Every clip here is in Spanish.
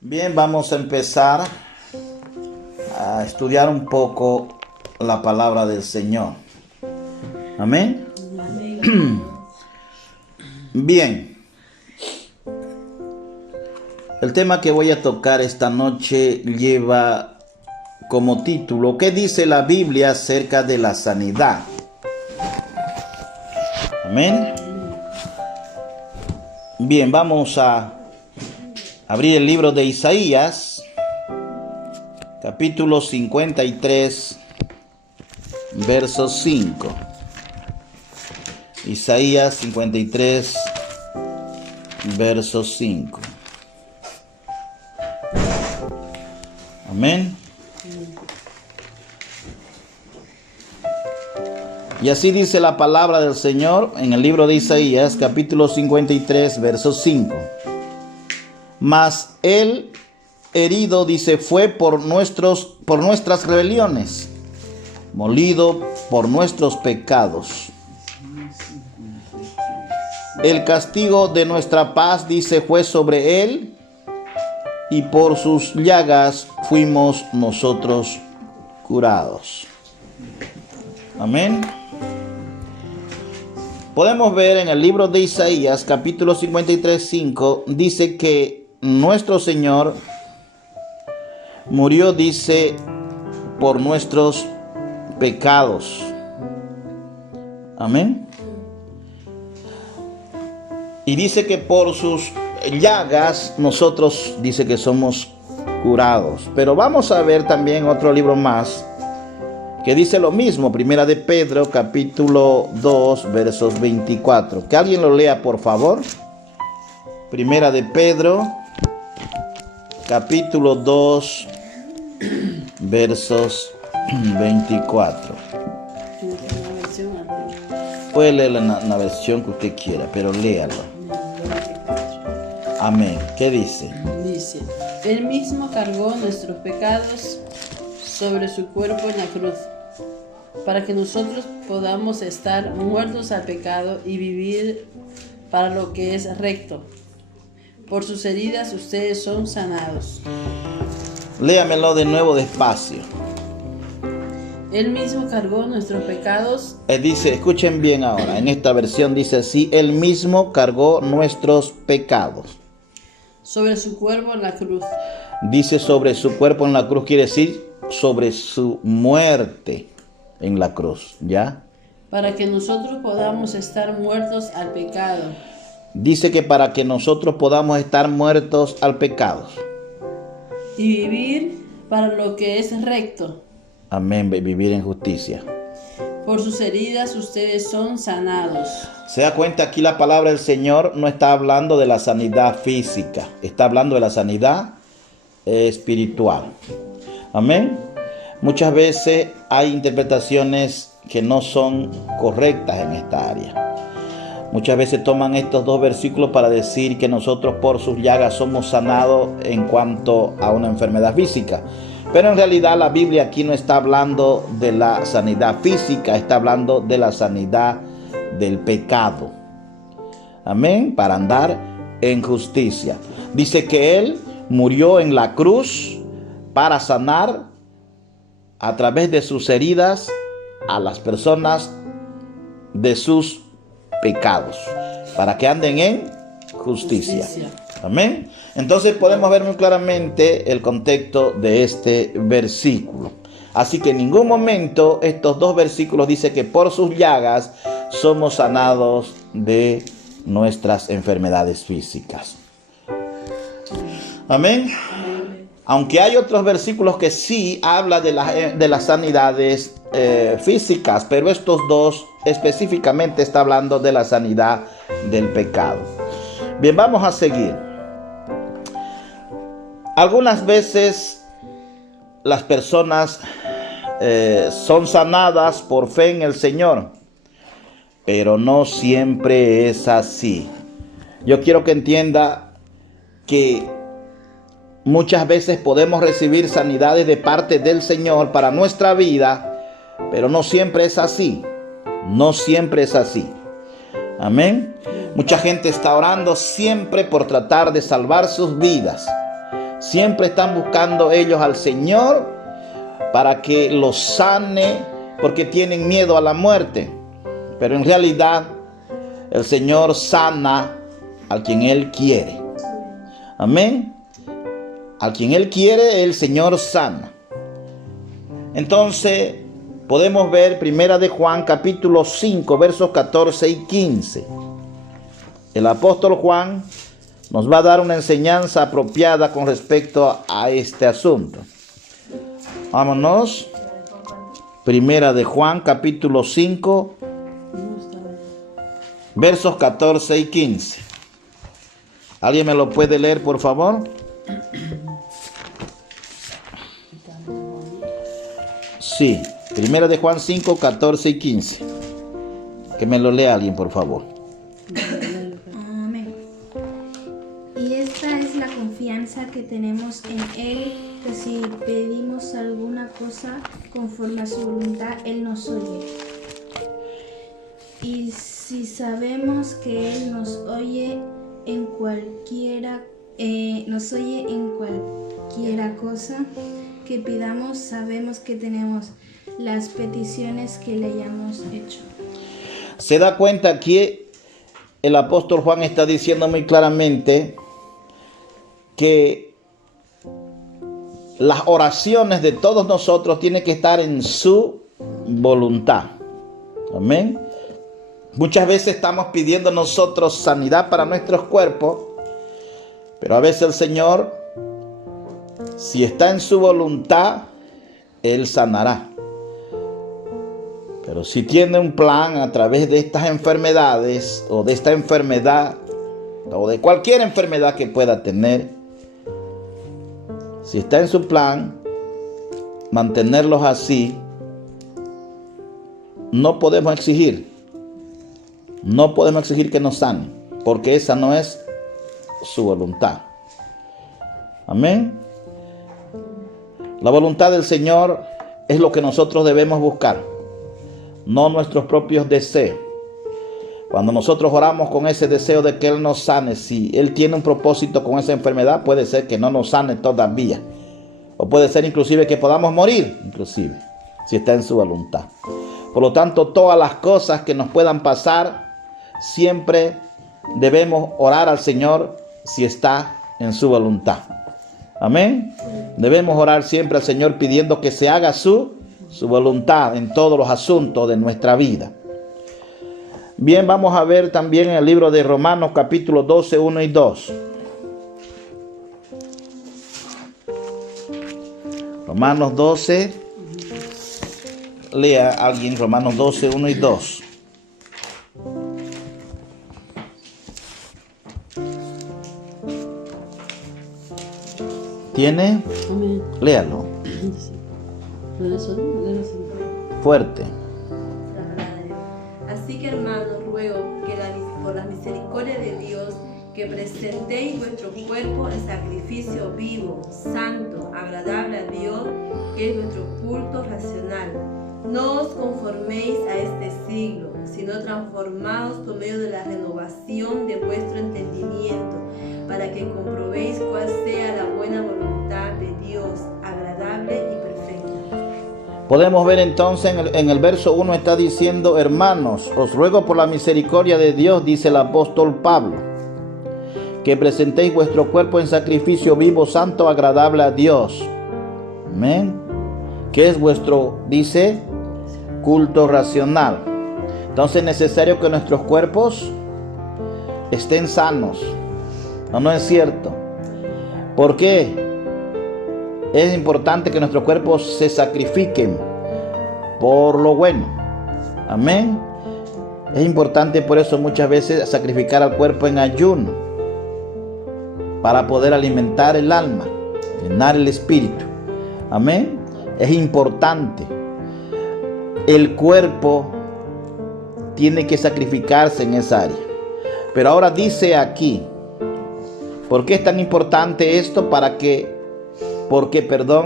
Bien, vamos a empezar a estudiar un poco la palabra del Señor. Amén. Bien. El tema que voy a tocar esta noche lleva como título: ¿qué dice la Biblia acerca de la sanidad? Amén. Bien, vamos a abrir el libro de Isaías, capítulo 53, verso 5. Isaías 53, verso 5. Amén. Y así dice la palabra del Señor en el libro de Isaías, capítulo 53, verso 5. Mas él herido, dice, fue por nuestras rebeliones, molido por nuestros pecados. El castigo de nuestra paz, dice, fue sobre él, y por sus llagas fuimos nosotros curados. Amén. Podemos ver en el libro de Isaías, capítulo 53, 5, dice que nuestro Señor murió, dice, por nuestros pecados. Amén. Y dice que por sus llagas nosotros, dice, que somos curados. Pero vamos a ver también otro libro más que dice lo mismo, Primera de Pedro, capítulo 2, versos 24. Que alguien lo lea, por favor. Primera de Pedro, capítulo 2, versos 24. Puede leer la versión que usted quiera, pero léalo. Amén. ¿Qué dice? Dice: Él mismo cargó nuestros pecados sobre su cuerpo en la cruz, para que nosotros podamos estar muertos al pecado y vivir para lo que es recto. Por sus heridas ustedes son sanados. Léamelo de nuevo despacio. Él mismo cargó nuestros pecados. Dice, escuchen bien ahora, en esta versión dice así: Él mismo cargó nuestros pecados sobre su cuerpo en la cruz. Dice sobre su cuerpo en la cruz, quiere decir sobre su muerte en la cruz, ¿ya? Para que nosotros podamos estar muertos al pecado. Dice que para que nosotros podamos estar muertos al pecado y vivir para lo que es recto. Amén, vivir en justicia. Por sus heridas ustedes son sanados. Se da cuenta, aquí la palabra del Señor no está hablando de la sanidad física, está hablando de la sanidad espiritual. Amén. Muchas veces hay interpretaciones que no son correctas en esta área. Muchas veces toman estos dos versículos para decir que nosotros por sus llagas somos sanados en cuanto a una enfermedad física. Pero en realidad la Biblia aquí no está hablando de la sanidad física, está hablando de la sanidad del pecado. Amén. Para andar en justicia. Dice que Él murió en la cruz para sanar a través de sus heridas a las personas de sus pecados, para que anden en justicia. Amén. Entonces podemos ver muy claramente el contexto de este versículo. Así que en ningún momento estos dos versículos dicen que por sus llagas somos sanados de nuestras enfermedades físicas. Amén. Aunque hay otros versículos que sí hablan de las sanidades físicas, pero estos dos específicamente está hablando de la sanidad del pecado. Bien, vamos a seguir. Algunas veces las personas son sanadas por fe en el Señor, pero no siempre es así. Yo quiero que entienda que muchas veces podemos recibir sanidades de parte del Señor para nuestra vida, pero no siempre es así. No siempre es así. Amén. Mucha gente está orando siempre por tratar de salvar sus vidas. Siempre están buscando ellos al Señor para que los sane, porque tienen miedo a la muerte. Pero en realidad el Señor sana a quien Él quiere. Amén. A quien Él quiere, el Señor sana. Entonces podemos ver Primera de Juan capítulo 5 versos 14 y 15. El apóstol Juan nos va a dar una enseñanza apropiada con respecto a este asunto. Vámonos. Primera de Juan capítulo 5 versos 14 y 15. ¿Alguien me lo puede leer, por favor? Sí, Primera de Juan 5, 14 y 15. Que me lo lea alguien, por favor. Amén. Y esta es la confianza que tenemos en Él, que si pedimos alguna cosa conforme a su voluntad, Él nos oye. Y si sabemos que Él nos oye en cualquiera cosa que pidamos, sabemos que tenemos las peticiones que le hayamos hecho. Se da cuenta que el apóstol Juan está diciendo muy claramente que las oraciones de todos nosotros tienen que estar en su voluntad. Amén. Muchas veces estamos pidiendo nosotros sanidad para nuestros cuerpos, pero a veces el Señor, si está en su voluntad, Él sanará. Pero si tiene un plan a través de estas enfermedades, o de esta enfermedad, o de cualquier enfermedad que pueda tener, si está en su plan, mantenerlos así, no podemos exigir que nos sanen, porque esa no es su voluntad. Amén. La voluntad del Señor es lo que nosotros debemos buscar, no nuestros propios deseos. Cuando nosotros oramos con ese deseo de que Él nos sane, si Él tiene un propósito con esa enfermedad, puede ser que no nos sane todavía, o puede ser inclusive que podamos morir, inclusive, si está en su voluntad. Por lo tanto, todas las cosas que nos puedan pasar, siempre debemos orar al Señor si está en su voluntad. Amén. Debemos orar siempre al Señor pidiendo que se haga su voluntad en todos los asuntos de nuestra vida. Bien, vamos a ver también en el libro de Romanos capítulo 12, 1 y 2. Romanos 12. Lea alguien Romanos 12, 1 y 2. ¿Tiene? Amén. Léalo. Fuerte. Así que, hermanos, ruego que por la misericordia de Dios, que presentéis vuestro cuerpo en sacrificio vivo, santo, agradable a Dios, que es vuestro culto racional. No os conforméis a este siglo, sino transformaos por medio de la renovación de vuestro entendimiento, para que comprobéis cuál sea la buena voluntad de Dios, agradable y perfecta. Podemos ver entonces en el verso 1 está diciendo: hermanos, os ruego por la misericordia de Dios, dice el apóstol Pablo, que presentéis vuestro cuerpo en sacrificio vivo, santo, agradable a Dios. Amén. ¿Qué es vuestro, dice, culto racional? Entonces es necesario que nuestros cuerpos estén sanos. No es cierto. ¿Por qué? Es importante que nuestros cuerpos se sacrifiquen por lo bueno. Amén. Es importante por eso muchas veces sacrificar al cuerpo en ayuno, para poder alimentar el alma, llenar el espíritu. Amén. Es importante. El cuerpo tiene que sacrificarse en esa área. Pero ahora dice aquí, ¿por qué es tan importante esto? Porque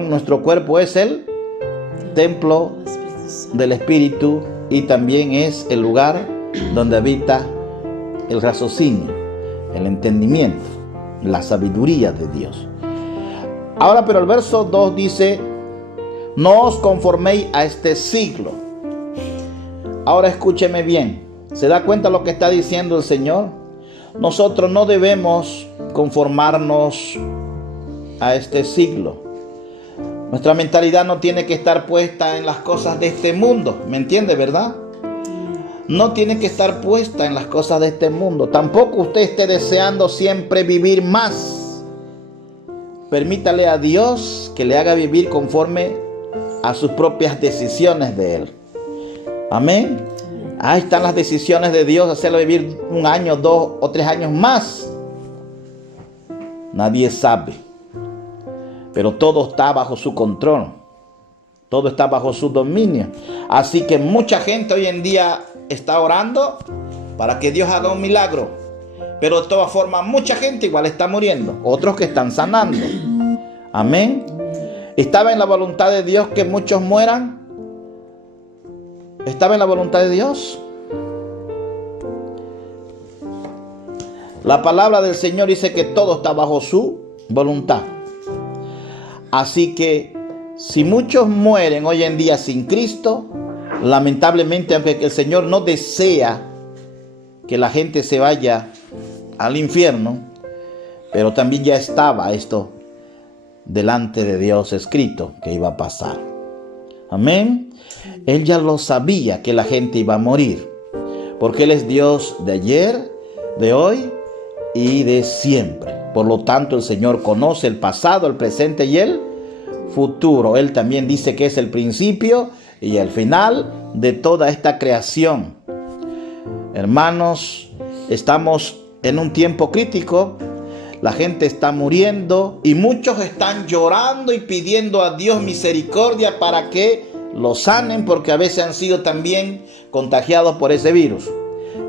nuestro cuerpo es el templo del Espíritu y también es el lugar donde habita el raciocinio, el entendimiento, la sabiduría de Dios. Ahora, pero el verso 2 dice: no os conforméis a este siglo. Ahora escúcheme bien. ¿Se da cuenta lo que está diciendo el Señor? Nosotros no debemos conformarnos a este siglo. Nuestra mentalidad no tiene que estar puesta en las cosas de este mundo. ¿Me entiende, verdad? No tiene que estar puesta en las cosas de este mundo. Tampoco usted esté deseando siempre vivir más. Permítale a Dios que le haga vivir conforme a sus propias decisiones de Él. Amén. Ahí están las decisiones de Dios, hacerlo vivir 1 año, 2 o 3 años más. Nadie sabe. Pero todo está bajo su control. Todo está bajo su dominio. Así que mucha gente hoy en día está orando para que Dios haga un milagro. Pero de todas formas, mucha gente igual está muriendo. Otros que están sanando. Amén. ¿Estaba en la voluntad de Dios que muchos mueran? ¿Estaba en la voluntad de Dios? La palabra del Señor dice que todo está bajo su voluntad. Así que si muchos mueren hoy en día sin Cristo, lamentablemente, aunque el Señor no desea que la gente se vaya al infierno, pero también ya estaba esto delante de Dios escrito que iba a pasar. Amén. Él ya lo sabía que la gente iba a morir, porque Él es Dios de ayer, de hoy y de siempre. Por lo tanto, el Señor conoce el pasado, el presente y el futuro. Él también dice que es el principio y el final de toda esta creación. Hermanos, estamos en un tiempo crítico. La gente está muriendo y muchos están llorando y pidiendo a Dios misericordia para que los sanen, porque a veces han sido también contagiados por ese virus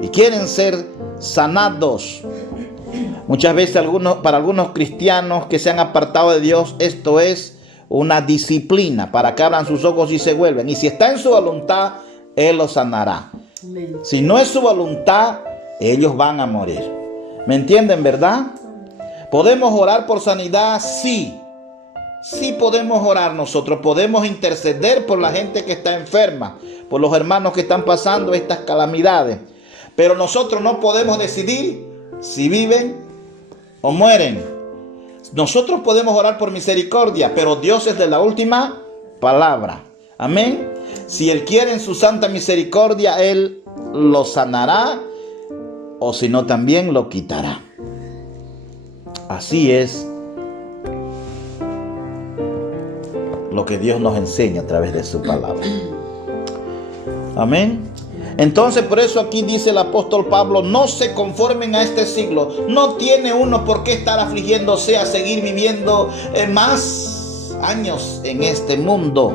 y quieren ser sanados. Muchas veces para algunos cristianos que se han apartado de Dios, esto es una disciplina para que abran sus ojos y se vuelven. Y si está en su voluntad, Él los sanará. Amén. Si no es su voluntad, ellos van a morir. ¿Me entienden, verdad? ¿Podemos orar por sanidad? Sí. Sí podemos orar nosotros. Podemos interceder por la gente que está enferma, por los hermanos que están pasando estas calamidades. Pero nosotros no podemos decidir si viven o mueren. Nosotros podemos orar por misericordia, pero Dios es de la última palabra. Amén. Si Él quiere en su santa misericordia, Él lo sanará, o si no, también lo quitará. Así es lo que Dios nos enseña a través de su palabra. Amén. Entonces, por eso aquí dice el apóstol Pablo: no se conformen a este siglo. No tiene uno por qué estar afligiéndose a seguir viviendo más años en este mundo.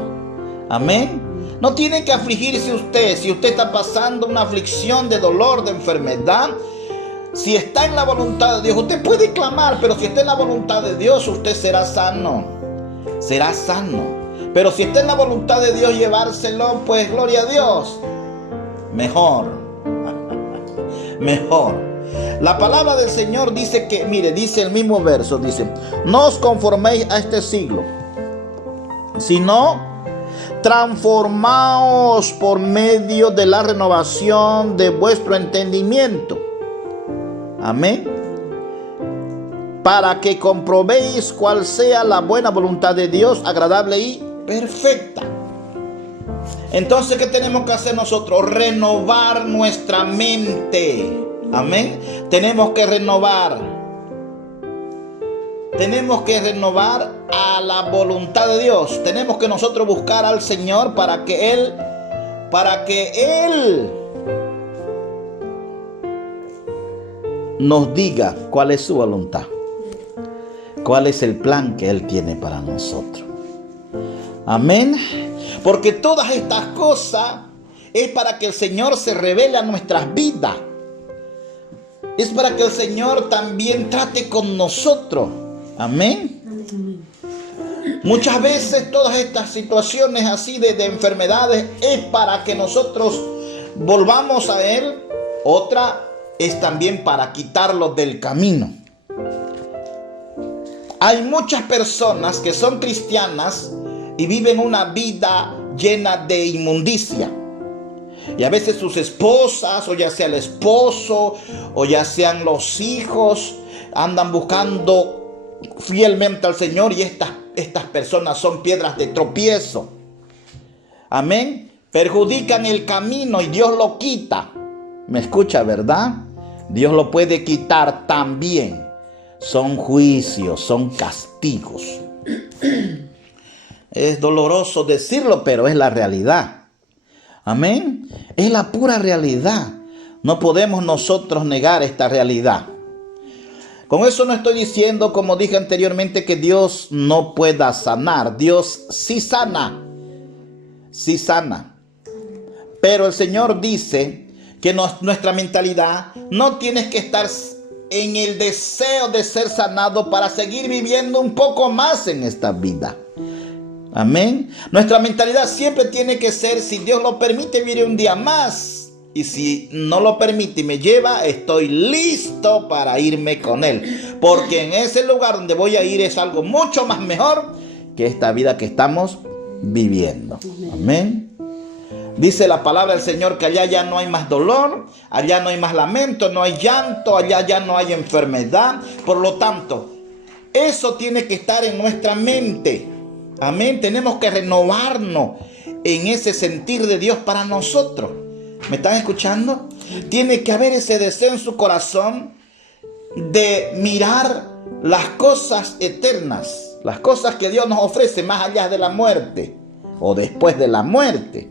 Amén. No tiene que afligirse usted. Si usted está pasando una aflicción de dolor, de enfermedad, si está en la voluntad de Dios, usted puede clamar, pero si está en la voluntad de Dios, usted será sano. Será sano. Pero si está en la voluntad de Dios llevárselo, pues gloria a Dios. Mejor. Mejor. La palabra del Señor dice que, mire, dice el mismo verso, dice: no os conforméis a este siglo, sino transformaos por medio de la renovación de vuestro entendimiento. Amén. Para que comprobéis cuál sea la buena voluntad de Dios, agradable y perfecta. Entonces, ¿qué tenemos que hacer nosotros? Renovar nuestra mente. Amén. Tenemos que renovar. Tenemos que renovar a la voluntad de Dios. Tenemos que nosotros buscar al Señor para que Él nos diga cuál es su voluntad. Cuál es el plan que Él tiene para nosotros. Amén. Porque todas estas cosas es para que el Señor se revele a nuestras vidas. Es para que el Señor también trate con nosotros. Amén. Muchas veces todas estas situaciones así de enfermedades es para que nosotros volvamos a Él. Otra es también para quitarlos del camino. Hay muchas personas que son cristianas y viven una vida llena de inmundicia. Y a veces sus esposas, o ya sea el esposo, o ya sean los hijos, andan buscando fielmente al Señor, y estas personas son piedras de tropiezo. Amén. Perjudican el camino y Dios lo quita. ¿Me escucha, verdad? Dios lo puede quitar también. Son juicios, son castigos. Es doloroso decirlo, pero es la realidad. Amén. Es la pura realidad. No podemos nosotros negar esta realidad. Con eso no estoy diciendo, como dije anteriormente, que Dios no pueda sanar. Dios sí sana. Sí sana. Pero el Señor dice que nuestra mentalidad no tiene que estar en el deseo de ser sanado para seguir viviendo un poco más en esta vida. Amén. Nuestra mentalidad siempre tiene que ser: si Dios lo permite, viviré un día más. Y si no lo permite y me lleva, estoy listo para irme con Él. Porque en ese lugar donde voy a ir es algo mucho más mejor que esta vida que estamos viviendo. Amén. Dice la palabra del Señor que allá ya no hay más dolor, allá no hay más lamento, no hay llanto, allá ya no hay enfermedad. Por lo tanto, eso tiene que estar en nuestra mente. Amén. Tenemos que renovarnos en ese sentir de Dios para nosotros. ¿Me están escuchando? Tiene que haber ese deseo en su corazón de mirar las cosas eternas, las cosas que Dios nos ofrece más allá de la muerte o después de la muerte.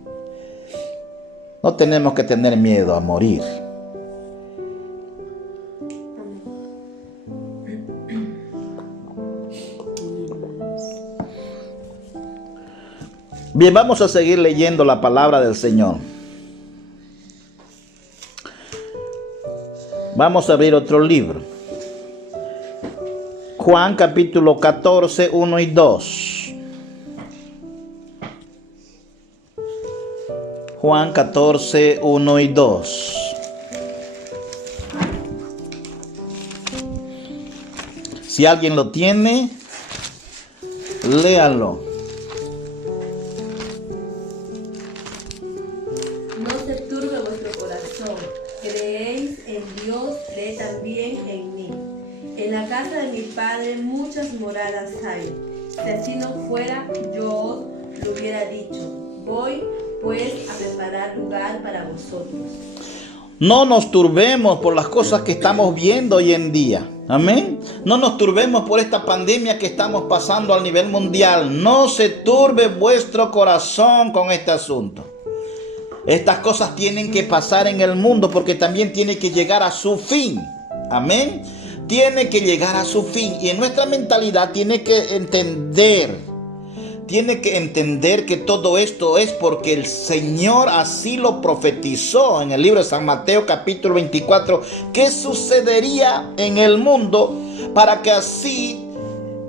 No tenemos que tener miedo a morir. Bien, vamos a seguir leyendo la palabra del Señor. Vamos a abrir otro libro. Juan capítulo 14, 1 y 2. Juan 14, 1 y 2. Si alguien lo tiene, léalo. No se turbe vuestro corazón. Creéis en Dios, creed también en mí. En la casa de mi Padre muchas moradas hay. Si así no fuera, yo os lo hubiera dicho. Voy pues a preparar lugar para vosotros. No nos turbemos por las cosas que estamos viendo hoy en día. Amén. No nos turbemos por esta pandemia que estamos pasando a nivel mundial. No se turbe vuestro corazón con este asunto. Estas cosas tienen que pasar en el mundo porque también tiene que llegar a su fin. Amén. Tiene que llegar a su fin. Y en nuestra mentalidad tiene que entender que todo esto es porque el Señor así lo profetizó en el libro de San Mateo capítulo 24, que sucedería en el mundo para que así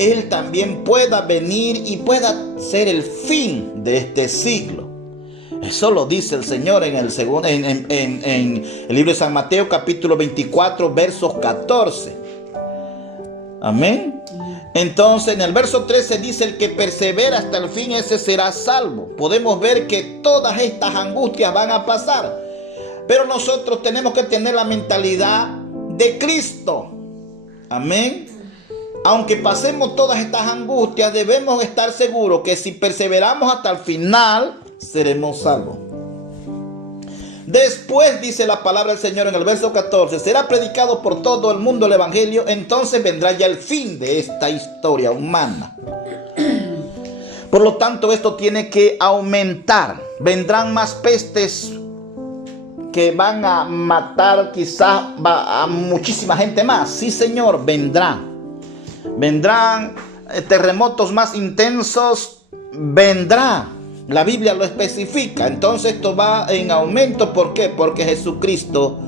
Él también pueda venir y pueda ser el fin de este siglo. Eso lo dice el Señor en el libro de San Mateo capítulo 24 versos 14. Amén. Entonces en el verso 13 dice: el que persevera hasta el fin, ese será salvo. Podemos ver que todas estas angustias van a pasar, pero nosotros tenemos que tener la mentalidad de Cristo. Amén. Aunque pasemos todas estas angustias, debemos estar seguros que si perseveramos hasta el final, seremos salvos. Después dice la palabra del Señor en el verso 14: será predicado por todo el mundo el evangelio, entonces vendrá ya el fin de esta historia humana. Por lo tanto, esto tiene que aumentar. Vendrán más pestes que van a matar quizás a muchísima gente más. Sí, Señor, vendrán terremotos más intensos, vendrá. La Biblia lo especifica. Entonces esto va en aumento. ¿Por qué? Porque Jesucristo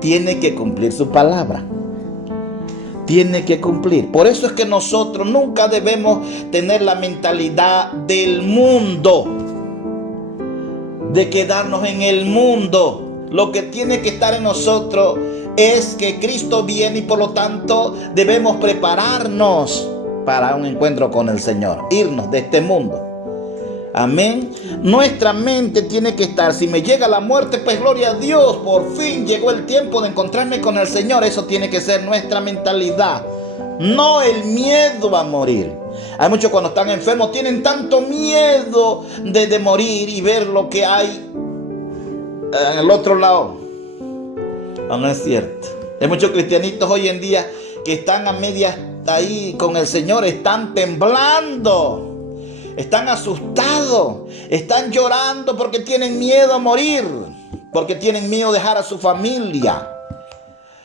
tiene que cumplir su palabra. Tiene que cumplir. Por eso es que nosotros nunca debemos tener la mentalidad del mundo, de quedarnos en el mundo. Lo que tiene que estar en nosotros es que Cristo viene y por lo tanto debemos prepararnos para un encuentro con el Señor, irnos de este mundo. Amén. Nuestra mente tiene que estar, si me llega la muerte, pues gloria a Dios, por fin llegó el tiempo de encontrarme con el Señor. Eso tiene que ser nuestra mentalidad, no el miedo a morir. Hay muchos cuando están enfermos tienen tanto miedo de morir y ver lo que hay en el otro lado. No es cierto. Hay muchos cristianitos hoy en día que están a medias ahí con el Señor, están temblando, están asustados, están llorando porque tienen miedo a morir, porque tienen miedo de dejar a su familia.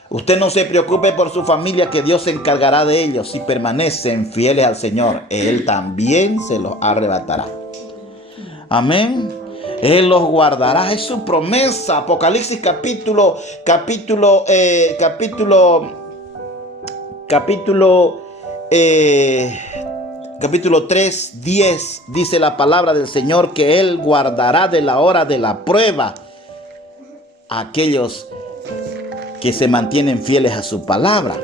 Usted no se preocupe por su familia, que Dios se encargará de ellos. Si permanecen fieles al Señor, Él también se los arrebatará. Amén. Él los guardará, es su promesa. Apocalipsis capítulo 3, 10, dice la palabra del Señor que Él guardará de la hora de la prueba a aquellos que se mantienen fieles a su palabra.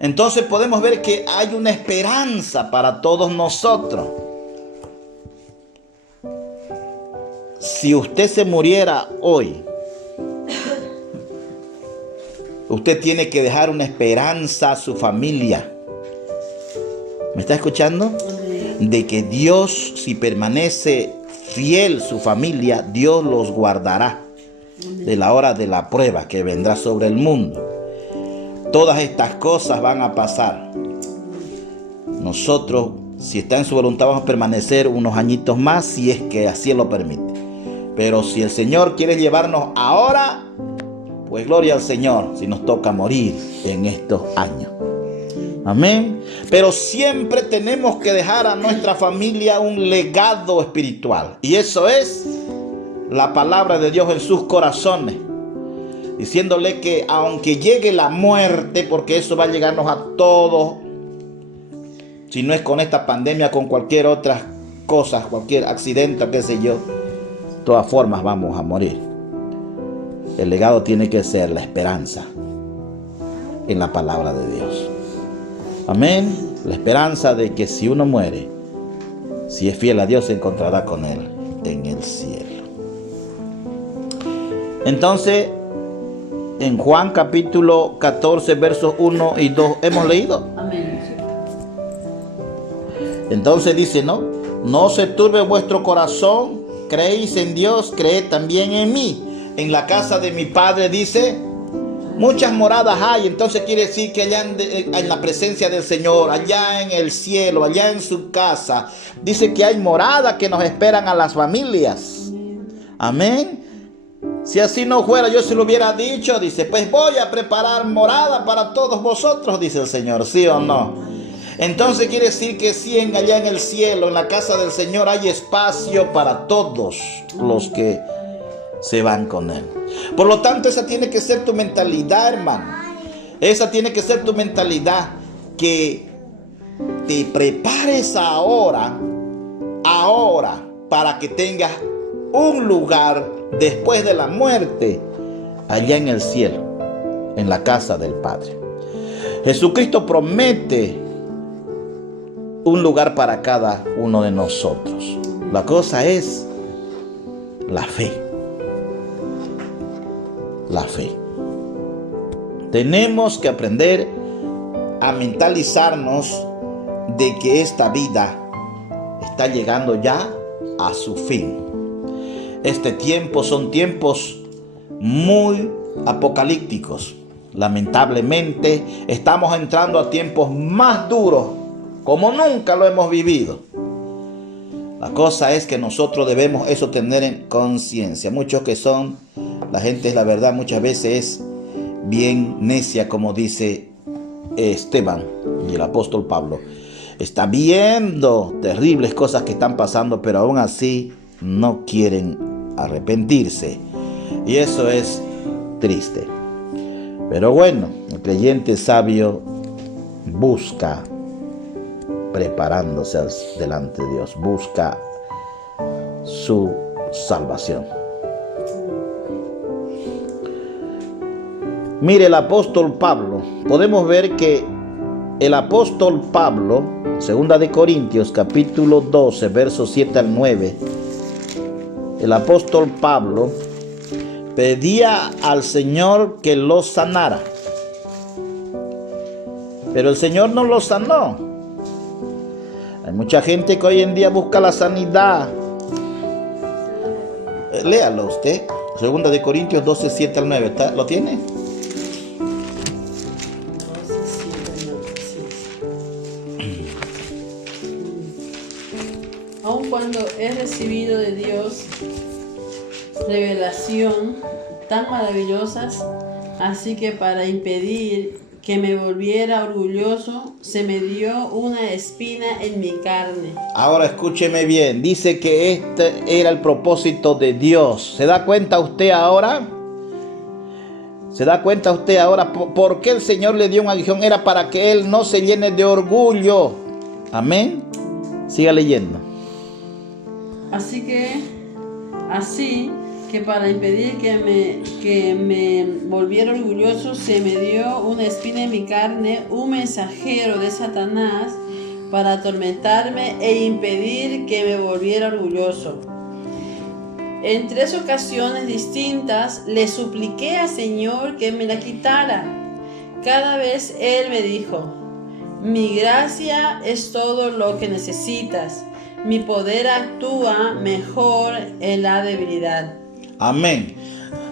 Entonces podemos ver que hay una esperanza para todos nosotros. Si usted se muriera hoy, usted tiene que dejar una esperanza a su familia. ¿Me está escuchando? De que Dios, si permanece fiel su familia, Dios los guardará de la hora de la prueba que vendrá sobre el mundo. Todas estas cosas van a pasar. Nosotros, si está en su voluntad, vamos a permanecer unos añitos más, si es que así lo permite. Pero si el Señor quiere llevarnos ahora, pues gloria al Señor si nos toca morir en estos años. Amén. Pero siempre tenemos que dejar a nuestra familia un legado espiritual. Y eso es la palabra de Dios en sus corazones. Diciéndole que aunque llegue la muerte, porque eso va a llegarnos a todos, si no es con esta pandemia, con cualquier otra cosa, cualquier accidente, qué sé yo, de todas formas vamos a morir. El legado tiene que ser la esperanza en la palabra de Dios. Amén. La esperanza de que si uno muere, si es fiel a Dios, se encontrará con Él en el cielo. Entonces, en Juan capítulo 14, versos 1 y 2, ¿hemos leído? Amén. Entonces dice, no se turbe vuestro corazón, creéis en Dios, creed también en mí. En la casa de mi Padre, dice, muchas moradas hay. Entonces quiere decir que allá en la presencia del Señor, allá en el cielo, allá en su casa, dice que hay moradas que nos esperan a las familias. Amén. Si así no fuera, yo se lo hubiera dicho, dice, pues voy a preparar morada para todos vosotros, dice el Señor, ¿sí o no? Entonces quiere decir que sí, allá en el cielo, en la casa del Señor, hay espacio para todos los que se van con Él. Por lo tanto, esa tiene que ser tu mentalidad, hermano. Esa tiene que ser tu mentalidad, que te prepares ahora, para que tengas un lugar después de la muerte, allá en el cielo, en la casa del Padre. Jesucristo promete un lugar para cada uno de nosotros. La cosa es la fe. La fe. Tenemos que aprender a mentalizarnos de que esta vida está llegando ya a su fin. Este tiempo son tiempos muy apocalípticos. Lamentablemente estamos entrando a tiempos más duros como nunca lo hemos vivido. La cosa es que nosotros debemos eso tener en conciencia. Muchos que son, la gente es la verdad, muchas veces es bien necia, como dice Esteban y el apóstol Pablo. Está viendo terribles cosas que están pasando, pero aún así no quieren arrepentirse. Y eso es triste. Pero bueno, el creyente sabio busca preparándose delante de Dios, busca su salvación. Mire, el apóstol Pablo, podemos ver que el apóstol Pablo, 2 de Corintios capítulo 12, versos 7 al 9, el apóstol Pablo pedía al Señor que lo sanara, pero el Señor no lo sanó. Hay mucha gente que hoy en día busca la sanidad. Léalo usted, 2 de Corintios 12, 7 al 9, ¿lo tiene? Aun cuando he recibido de Dios revelación tan maravillosas, así que para impedir que me volviera orgulloso, se me dio una espina en mi carne. Ahora escúcheme bien, dice que este era el propósito de Dios. ¿Se da cuenta usted ahora? ¿Se da cuenta usted ahora por qué el Señor le dio un aguijón? Era para que él no se llene de orgullo. Amén. Siga leyendo. Así que para impedir que me volviera orgulloso, se me dio una espina en mi carne, un mensajero de Satanás, para atormentarme e impedir que me volviera orgulloso. En 3 ocasiones distintas le supliqué al Señor que me la quitara. Cada vez Él me dijo: mi gracia es todo lo que necesitas. Mi poder actúa mejor en la debilidad. Amén.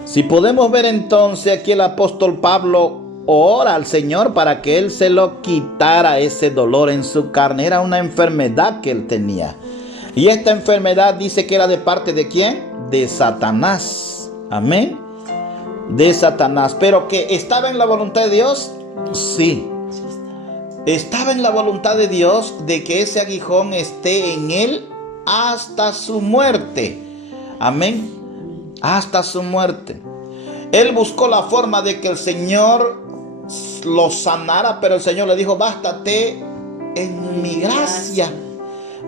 Si podemos ver entonces aquí el apóstol Pablo ora al Señor para que él se lo quitara ese dolor en su carne. Era una enfermedad que él tenía. Y esta enfermedad dice que era de parte de ¿quién? De Satanás. Amén. De Satanás. Pero que estaba en la voluntad de Dios. Sí. Estaba en la voluntad de Dios de que ese aguijón esté en él hasta su muerte. Amén. Hasta su muerte. Él buscó la forma de que el Señor lo sanara, pero el Señor le dijo: bástate en mi gracia.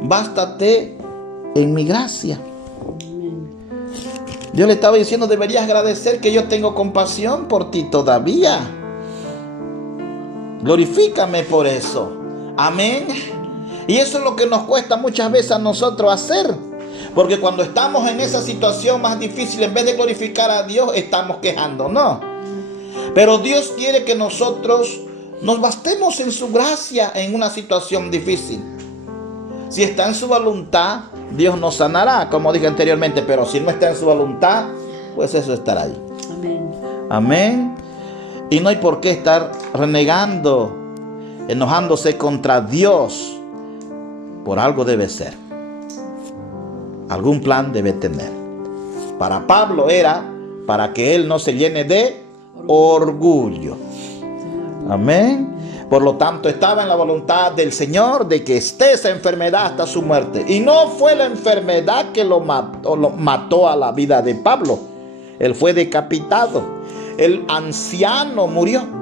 Bástate en mi gracia. Dios le estaba diciendo: deberías agradecer que yo tengo compasión por ti todavía. Glorifícame por eso. Amén. Y eso es lo que nos cuesta muchas veces a nosotros hacer. Porque cuando estamos en esa situación más difícil, en vez de glorificar a Dios, estamos quejándonos. Pero Dios quiere que nosotros nos bastemos en su gracia en una situación difícil. Si está en su voluntad, Dios nos sanará, como dije anteriormente. Pero si no está en su voluntad, pues eso estará ahí. Amén. Amén. Y no hay por qué estar renegando, enojándose contra Dios. Por algo debe ser. Algún plan debe tener. Para Pablo era para que él no se llene de orgullo. Amén. Por lo tanto, estaba en la voluntad del Señor de que esté esa enfermedad hasta su muerte. Y no fue la enfermedad que lo mató a la vida de Pablo. Él fue decapitado. El anciano murió.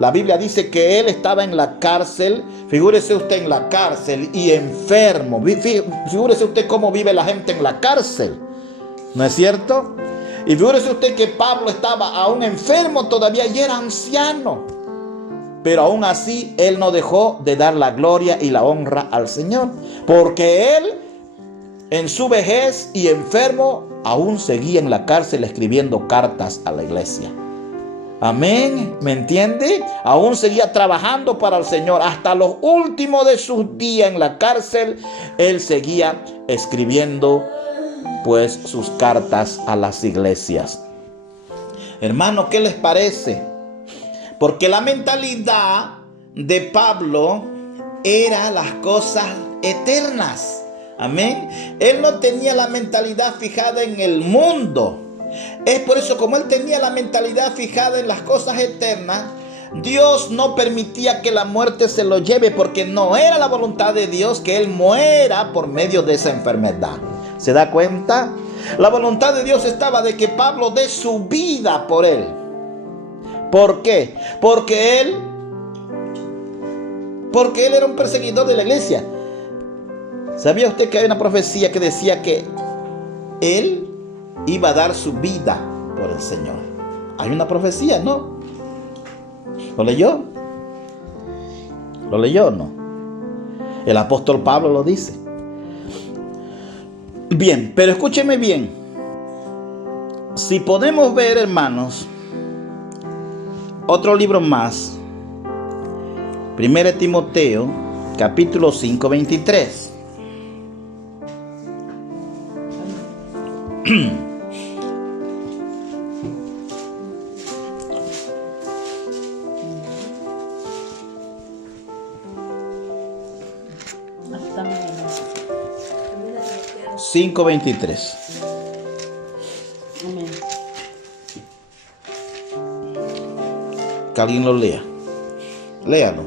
La Biblia dice que él estaba en la cárcel. Figúrese usted en la cárcel y enfermo. Figúrese usted cómo vive la gente en la cárcel. ¿No es cierto? Y figúrese usted que Pablo estaba aún enfermo todavía y era anciano. Pero aún así él no dejó de dar la gloria y la honra al Señor. Porque él, en su vejez y enfermo, aún seguía en la cárcel escribiendo cartas a la iglesia. Amén, ¿me entiende? Aún seguía trabajando para el Señor. Hasta los últimos de sus días en la cárcel, él seguía escribiendo pues sus cartas a las iglesias. Hermano, ¿qué les parece? Porque la mentalidad de Pablo era las cosas eternas. Amén. Él no tenía la mentalidad fijada en el mundo. Es por eso, como él tenía la mentalidad fijada en las cosas eternas, Dios no permitía que la muerte se lo lleve, porque no era la voluntad de Dios que él muera por medio de esa enfermedad. ¿Se da cuenta? La voluntad de Dios estaba de que Pablo dé su vida por él. ¿Por qué? Porque él era un perseguidor de la iglesia. ¿Sabía usted que hay una profecía que decía que él iba a dar su vida por el Señor? Hay una profecía, ¿no? ¿Lo leyó? ¿Lo leyó o no? El apóstol Pablo lo dice. Bien, pero escúcheme bien. Si podemos ver, hermanos, otro libro más. 1 Timoteo, capítulo 5, 23. Hasta mañana. 5:23. Amén. Que alguien lo lea. Léalo.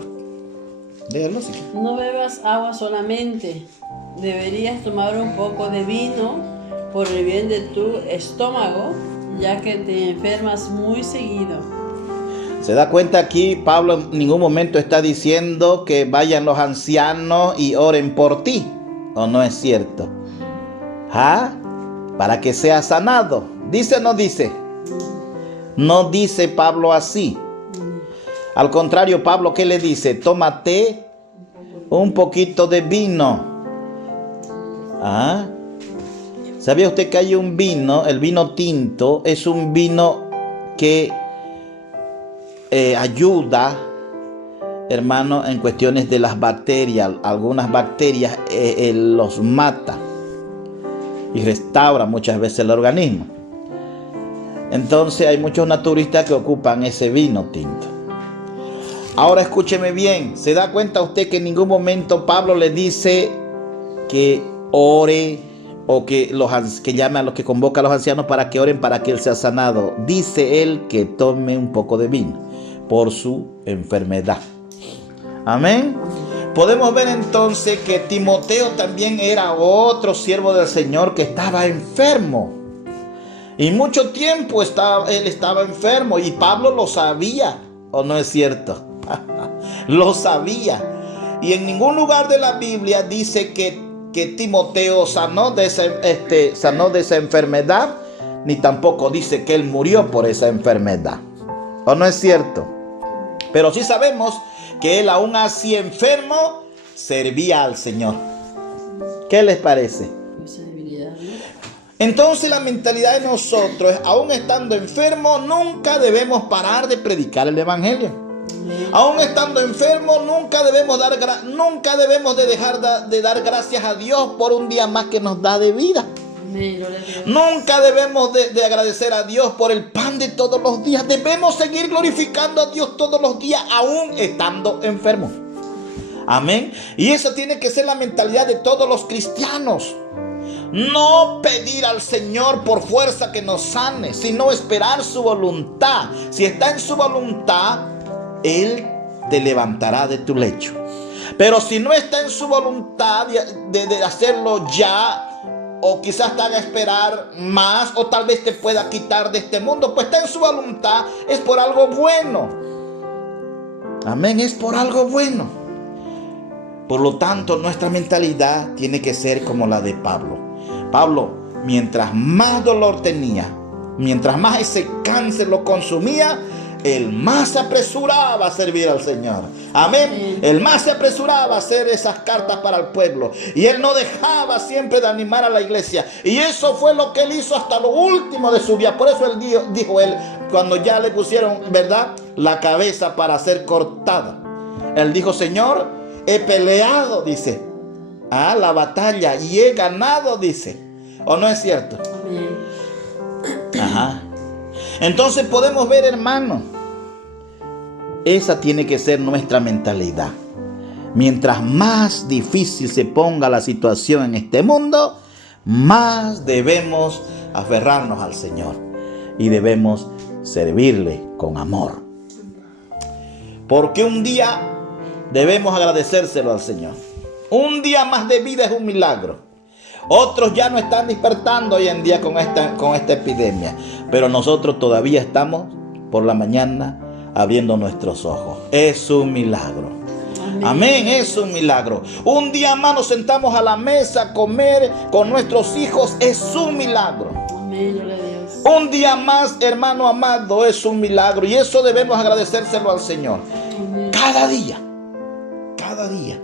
Léalo si quiere. No bebas agua solamente. Deberías tomar un poco de vino por el bien de tu estómago, ya que te enfermas muy seguido. Se da cuenta aquí, Pablo en ningún momento está diciendo que vayan los ancianos y oren por ti. ¿O no es cierto? ¿Ah? Para que seas sanado. ¿Dice o no dice? No dice Pablo así. Al contrario, Pablo, ¿qué le dice? Tómate un poquito de vino. ¿Ah? ¿Sabía usted que hay un vino? El vino tinto es un vino que ayuda, hermano, en cuestiones de las bacterias. Algunas bacterias los mata y restaura muchas veces el organismo. Entonces hay muchos naturistas que ocupan ese vino tinto. Ahora escúcheme bien, ¿se da cuenta usted que en ningún momento Pablo le dice que ore o que llame a los que convoca a los ancianos para que oren para que él sea sanado? Dice él que tome un poco de vino por su enfermedad. Amén. Podemos ver entonces que Timoteo también era otro siervo del Señor que estaba enfermo. Y mucho tiempo él estaba enfermo y Pablo lo sabía, ¿o no es cierto? Lo sabía. Y en ningún lugar de la Biblia dice que Timoteo sanó de esa enfermedad, ni tampoco dice que él murió por esa enfermedad. ¿O no es cierto? Pero sí sabemos que él, aún así enfermo, servía al Señor. ¿Qué les parece? Entonces la mentalidad de nosotros, aún estando enfermos, nunca debemos parar de predicar el Evangelio. Aún estando enfermos, nunca debemos de dejar de dar gracias a Dios por un día más que nos da de vida. Nunca debemos de agradecer a Dios por el pan de todos los días. Debemos seguir glorificando a Dios todos los días, aún estando enfermos. Amén. Y esa tiene que ser la mentalidad de todos los cristianos. No pedir al Señor por fuerza que nos sane, sino esperar su voluntad. Si está en su voluntad, Él te levantará de tu lecho. Pero si no está en su voluntad de hacerlo ya, o quizás te haga esperar más, o tal vez te pueda quitar de este mundo, pues está en su voluntad, es por algo bueno. Amén, es por algo bueno. Por lo tanto, nuestra mentalidad tiene que ser como la de Pablo. Pablo, mientras más dolor tenía, mientras más ese cáncer lo consumía, él más se apresuraba a servir al Señor. Amén. Él más se apresuraba a hacer esas cartas para el pueblo. Y él no dejaba siempre de animar a la iglesia. Y eso fue lo que él hizo hasta lo último de su vida. Por eso él dijo cuando ya le pusieron, ¿verdad?, la cabeza para ser cortada. Él dijo: Señor, he peleado, dice, la batalla, y he ganado, dice. ¿O no es cierto? Amén. Ajá. Entonces podemos ver, hermano, esa tiene que ser nuestra mentalidad. Mientras más difícil se ponga la situación en este mundo, más debemos aferrarnos al Señor y debemos servirle con amor. Porque un día debemos agradecérselo al Señor. Un día más de vida es un milagro. Otros ya no están despertando hoy en día con esta epidemia, pero nosotros todavía estamos por la mañana abriendo nuestros ojos. Es un milagro. Amén. Amén, es un milagro. Un día más nos sentamos a la mesa a comer con nuestros hijos. Es un milagro. Amén, gloria a Dios. Un día más, hermano amado, es un milagro. Y eso debemos agradecérselo al Señor. Cada día. Cada día.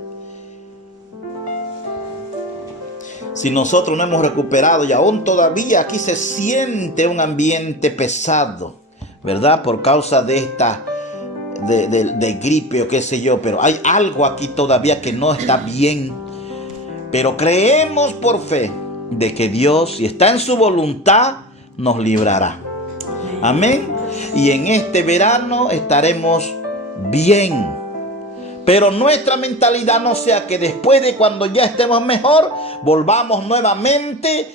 Si nosotros no hemos recuperado y aún todavía aquí se siente un ambiente pesado, ¿verdad? Por causa de esta de gripe o qué sé yo, pero hay algo aquí todavía que no está bien. Pero creemos por fe de que Dios, si está en su voluntad, nos librará. Amén. Y en este verano estaremos bien. Pero nuestra mentalidad no sea que después de cuando ya estemos mejor, volvamos nuevamente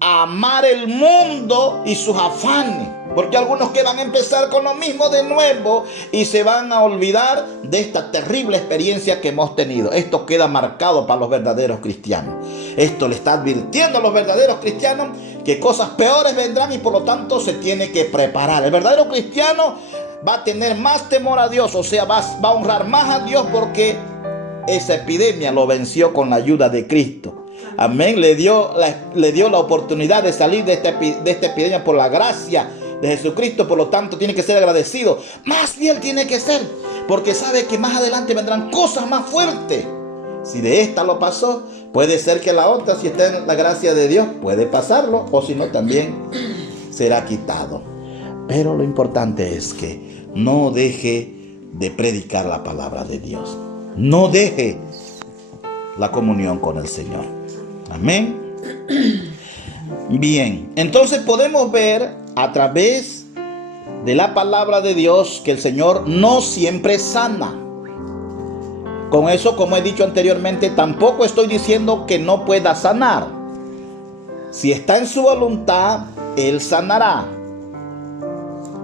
a amar el mundo y sus afanes. Porque algunos que van a empezar con lo mismo de nuevo y se van a olvidar de esta terrible experiencia que hemos tenido. Esto queda marcado para los verdaderos cristianos. Esto le está advirtiendo a los verdaderos cristianos que cosas peores vendrán y por lo tanto se tiene que preparar. El verdadero cristiano va a tener más temor a Dios, o sea, va a honrar más a Dios porque esa epidemia lo venció con la ayuda de Cristo. Amén. Le dio la oportunidad de salir de esta epidemia por la gracia de Jesucristo. Por lo tanto, tiene que ser agradecido. Más fiel tiene que ser, porque sabe que más adelante vendrán cosas más fuertes. Si de esta lo pasó, puede ser que la otra, si está en la gracia de Dios, puede pasarlo, o si no, también será quitado. Pero lo importante es que no deje de predicar la palabra de Dios. No deje la comunión con el Señor. Amén. Bien, entonces podemos ver a través de la palabra de Dios que el Señor no siempre sana. Con eso, como he dicho anteriormente, tampoco estoy diciendo que no pueda sanar. Si está en su voluntad, Él sanará.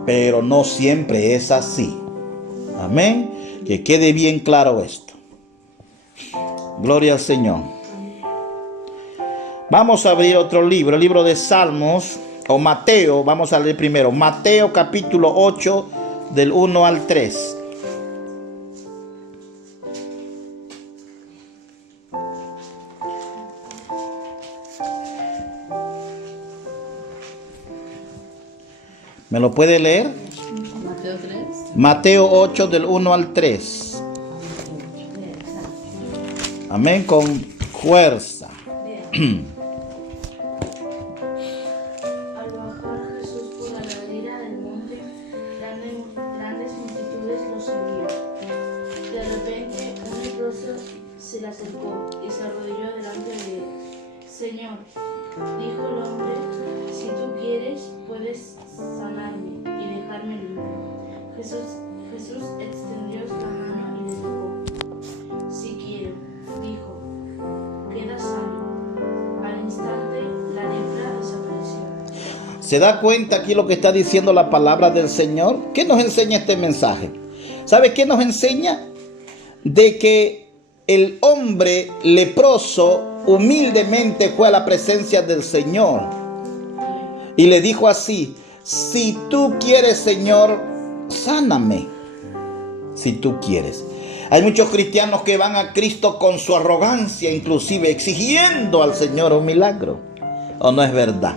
Pero no siempre es así. Amén. Que quede bien claro esto. Gloria al Señor. Vamos a abrir otro libro, el libro de Salmos o Mateo. Vamos a leer primero Mateo capítulo 8 del 1 al 3. ¿Me lo puede leer? Mateo 3. Mateo 8 del 1 al 3. Amén, con fuerza. Al bajar Jesús por la ladera del monte, grandes multitudes lo seguían. De repente, un leproso se le acercó y se arrodilló delante de él. Señor, dijo el hombre, si tú quieres, puedes sanarme y dejarme libre. Jesús extendió la mano y le tocó. Si quiero, dijo, queda sano. Al instante, la lepra desapareció. ¿Se da cuenta aquí lo que está diciendo la palabra del Señor? ¿Qué nos enseña este mensaje? ¿Sabe qué nos enseña? De que el hombre leproso humildemente fue a la presencia del Señor y le dijo así: si tú quieres, Señor, sáname. Si tú quieres. Hay muchos cristianos que van a Cristo con su arrogancia, inclusive exigiendo al Señor un milagro. ¿O no es verdad?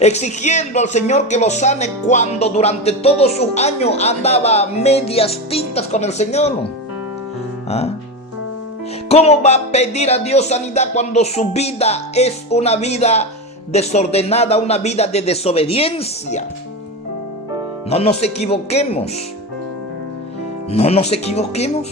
Exigiendo al Señor que lo sane cuando durante todos sus años andaba a medias tintas con el Señor. ¿Ah? ¿Cómo va a pedir a Dios sanidad cuando su vida es una vida desordenada, una vida de desobediencia? No nos equivoquemos. No nos equivoquemos.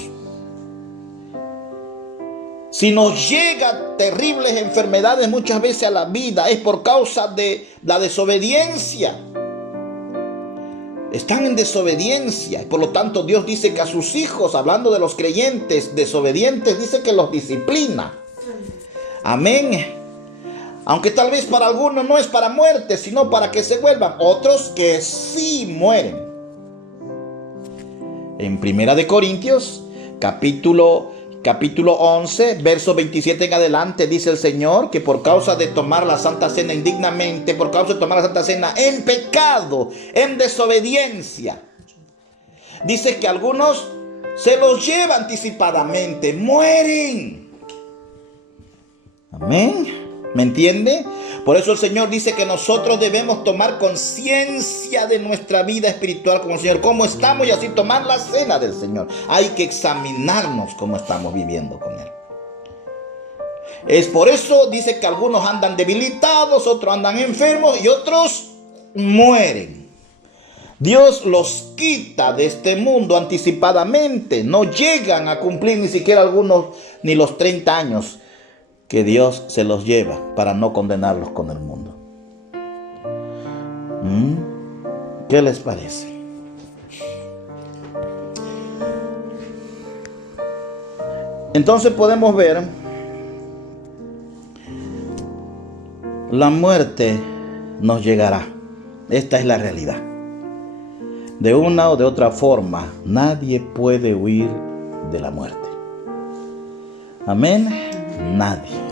Si nos llegan terribles enfermedades muchas veces a la vida, es por causa de la desobediencia. Están en desobediencia. Por lo tanto, Dios dice que a sus hijos, hablando de los creyentes desobedientes, dice que los disciplina. Amén. Aunque tal vez para algunos no es para muerte, sino para que se vuelvan. Otros que sí mueren. En 1 Corintios, capítulo 11, verso 27 en adelante, dice el Señor que por causa de tomar la Santa Cena indignamente, por causa de tomar la Santa Cena en pecado, en desobediencia, dice que algunos se los lleva anticipadamente, mueren. Amén. ¿Me entiende? Por eso el Señor dice que nosotros debemos tomar conciencia de nuestra vida espiritual con el Señor, cómo estamos, y así tomar la cena del Señor. Hay que examinarnos cómo estamos viviendo con Él. Es por eso, dice que algunos andan debilitados, otros andan enfermos y otros mueren. Dios los quita de este mundo anticipadamente. No llegan a cumplir ni siquiera algunos, ni los 30 años que Dios se los lleva para no condenarlos con el mundo. ¿Qué les parece? Entonces podemos ver, la muerte nos llegará. Esta es la realidad. De una o de otra forma, nadie puede huir de la muerte. Amén. Nadie.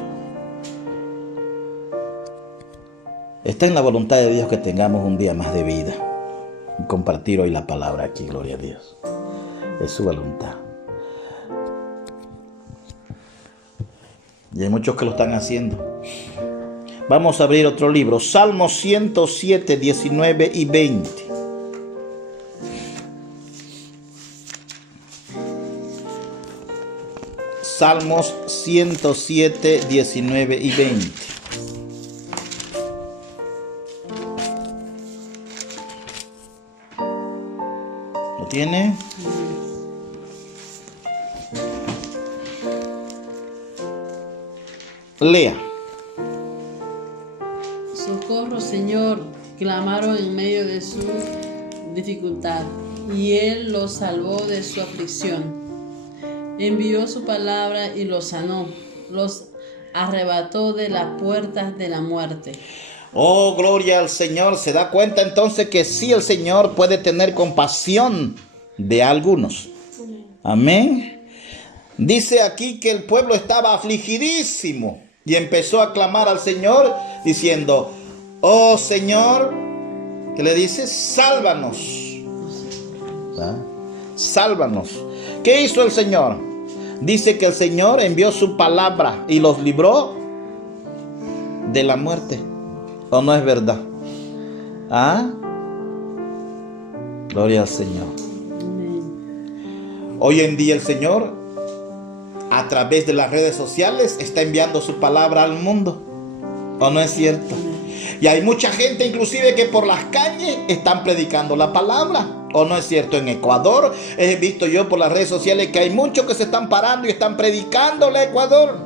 Está en la voluntad de Dios que tengamos un día más de vida y compartir hoy la palabra aquí. Gloria a Dios. Es su voluntad. Y hay muchos que lo están haciendo. Vamos a abrir otro libro. Salmos 107, 19 y 20. Salmos 107, 19 y 20. ¿Lo tiene? Lea. Socorro, Señor, clamaron en medio de su dificultad, y Él los salvó de su aflicción. Envió su palabra y los sanó, los arrebató de las puertas de la muerte. Oh, gloria al Señor. Se da cuenta entonces que sí, el Señor puede tener compasión de algunos. Amén. Dice aquí que el pueblo estaba afligidísimo y empezó a clamar al Señor diciendo: oh Señor, ¿qué le dice? Sálvanos. ¿Ah? Sálvanos. ¿Qué hizo el Señor? Dice que el Señor envió su palabra y los libró de la muerte. ¿O no es verdad? ¿Ah? Gloria al Señor. Hoy en día el Señor, a través de las redes sociales, está enviando su palabra al mundo. ¿O no es cierto? Y hay mucha gente inclusive que por las calles están predicando la palabra. ¿O no es cierto? En Ecuador he visto yo por las redes sociales que hay muchos que se están parando y están predicando a Ecuador.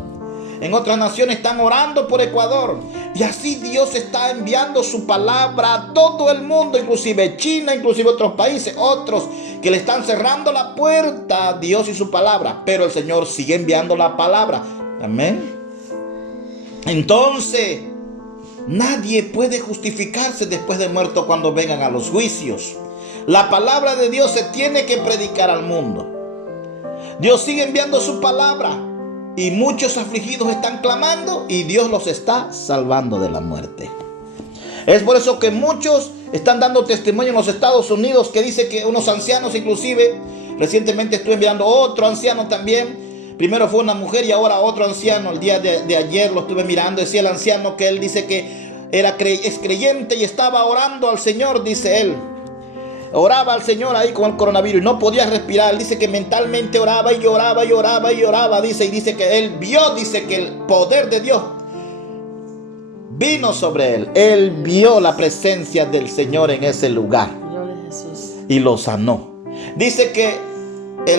En otras naciones están orando por Ecuador. Y así Dios está enviando su palabra a todo el mundo, inclusive China, inclusive otros países, otros que le están cerrando la puerta a Dios y su palabra. Pero el Señor sigue enviando la palabra. Amén. Entonces, nadie puede justificarse después de muerto cuando vengan a los juicios. La palabra de Dios se tiene que predicar al mundo. Dios sigue enviando su palabra y muchos afligidos están clamando y Dios los está salvando de la muerte. Es por eso que muchos están dando testimonio en los Estados Unidos, que dice que unos ancianos, inclusive recientemente estuve enviando otro anciano también. Primero fue una mujer y ahora otro anciano. El día de ayer lo estuve mirando. Decía el anciano que él dice que es creyente y estaba orando al Señor, dice él. Oraba al Señor ahí con el coronavirus y no podía respirar. Él dice que mentalmente oraba y lloraba y oraba y oraba. Dice, y dice que él vio, dice que el poder de Dios vino sobre él. Él vio la presencia del Señor en ese lugar. Gloria a Jesús. Y lo sanó. Dice que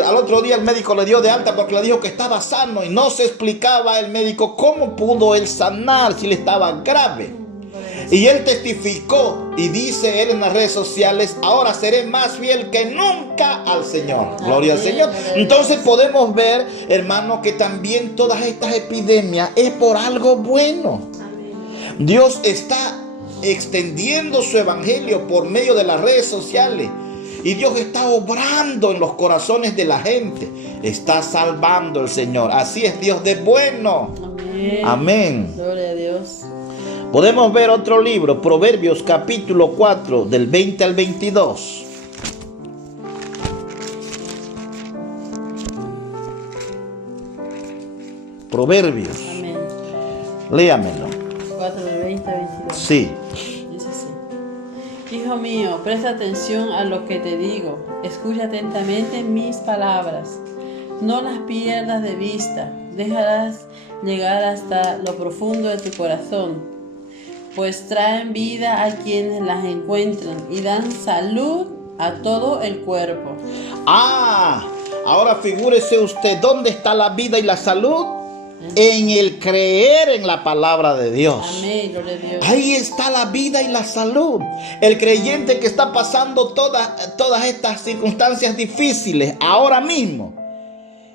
al otro día el médico le dio de alta porque le dijo que estaba sano. Y no se explicaba el médico cómo pudo él sanar si él estaba grave. Y él testificó y dice él en las redes sociales: ahora seré más fiel que nunca al Señor. Gloria al Señor. Entonces podemos ver, hermano, que también todas estas epidemias es por algo bueno. Dios está extendiendo su evangelio por medio de las redes sociales. Y Dios está obrando en los corazones de la gente. Está salvando el Señor. Así es Dios de bueno. Amén. Amén. Gloria a Dios. Podemos ver otro libro, Proverbios capítulo 4, del 20 al 22. Proverbios. Amén. Léamelo. 4 de 30:22. Sí. Dice así: Hijo mío, presta atención a lo que te digo. Escucha atentamente mis palabras. No las pierdas de vista. Déjalas llegar hasta lo profundo de tu corazón, pues traen vida a quienes las encuentran y dan salud a todo el cuerpo. Ahora figúrese usted, ¿dónde está la vida y la salud? En el creer en la palabra de Dios. Amén, gloria a Dios. Ahí está la vida y la salud. El creyente que está pasando todas estas circunstancias difíciles ahora mismo,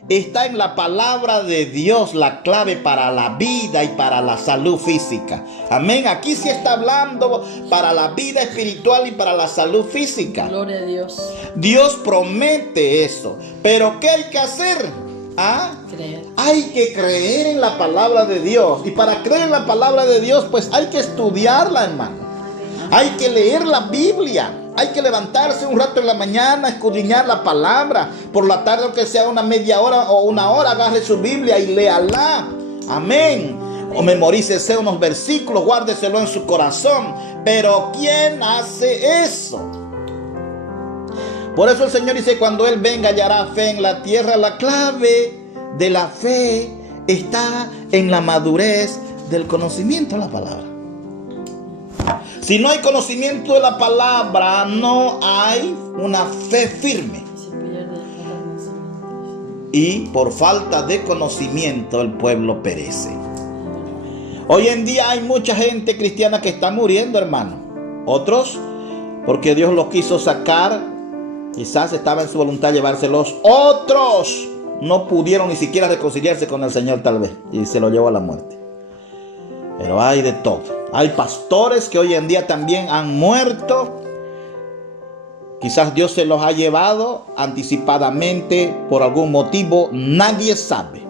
está en la palabra de Dios la clave para la vida y para la salud física. Amén. Aquí sí está hablando para la vida espiritual y para la salud física. Gloria a Dios. Dios promete eso. Pero ¿qué hay que hacer? Creer. Hay que creer en la palabra de Dios. Y para creer en la palabra de Dios, pues hay que estudiarla, hermano. Hay que leer la Biblia. Hay que levantarse un rato en la mañana, escudriñar la palabra. Por la tarde, aunque sea una media hora o una hora, agarre su Biblia y léala. Amén. O memorícese unos versículos, guárdeselo en su corazón. Pero ¿quién hace eso? Por eso el Señor dice: cuando Él venga, hallará fe en la tierra. La clave de la fe está en la madurez del conocimiento de la palabra. Si no hay conocimiento de la palabra, no hay una fe firme. Y por falta de conocimiento el pueblo perece. Hoy en día hay mucha gente cristiana que está muriendo, hermano. Otros porque Dios los quiso sacar. Quizás estaba en su voluntad llevárselos. Otros no pudieron ni siquiera reconciliarse con el Señor, tal vez, y se lo llevó a la muerte. Pero hay de todo. Hay pastores que hoy en día también han muerto. Quizás Dios se los ha llevado anticipadamente por algún motivo. Nadie sabe.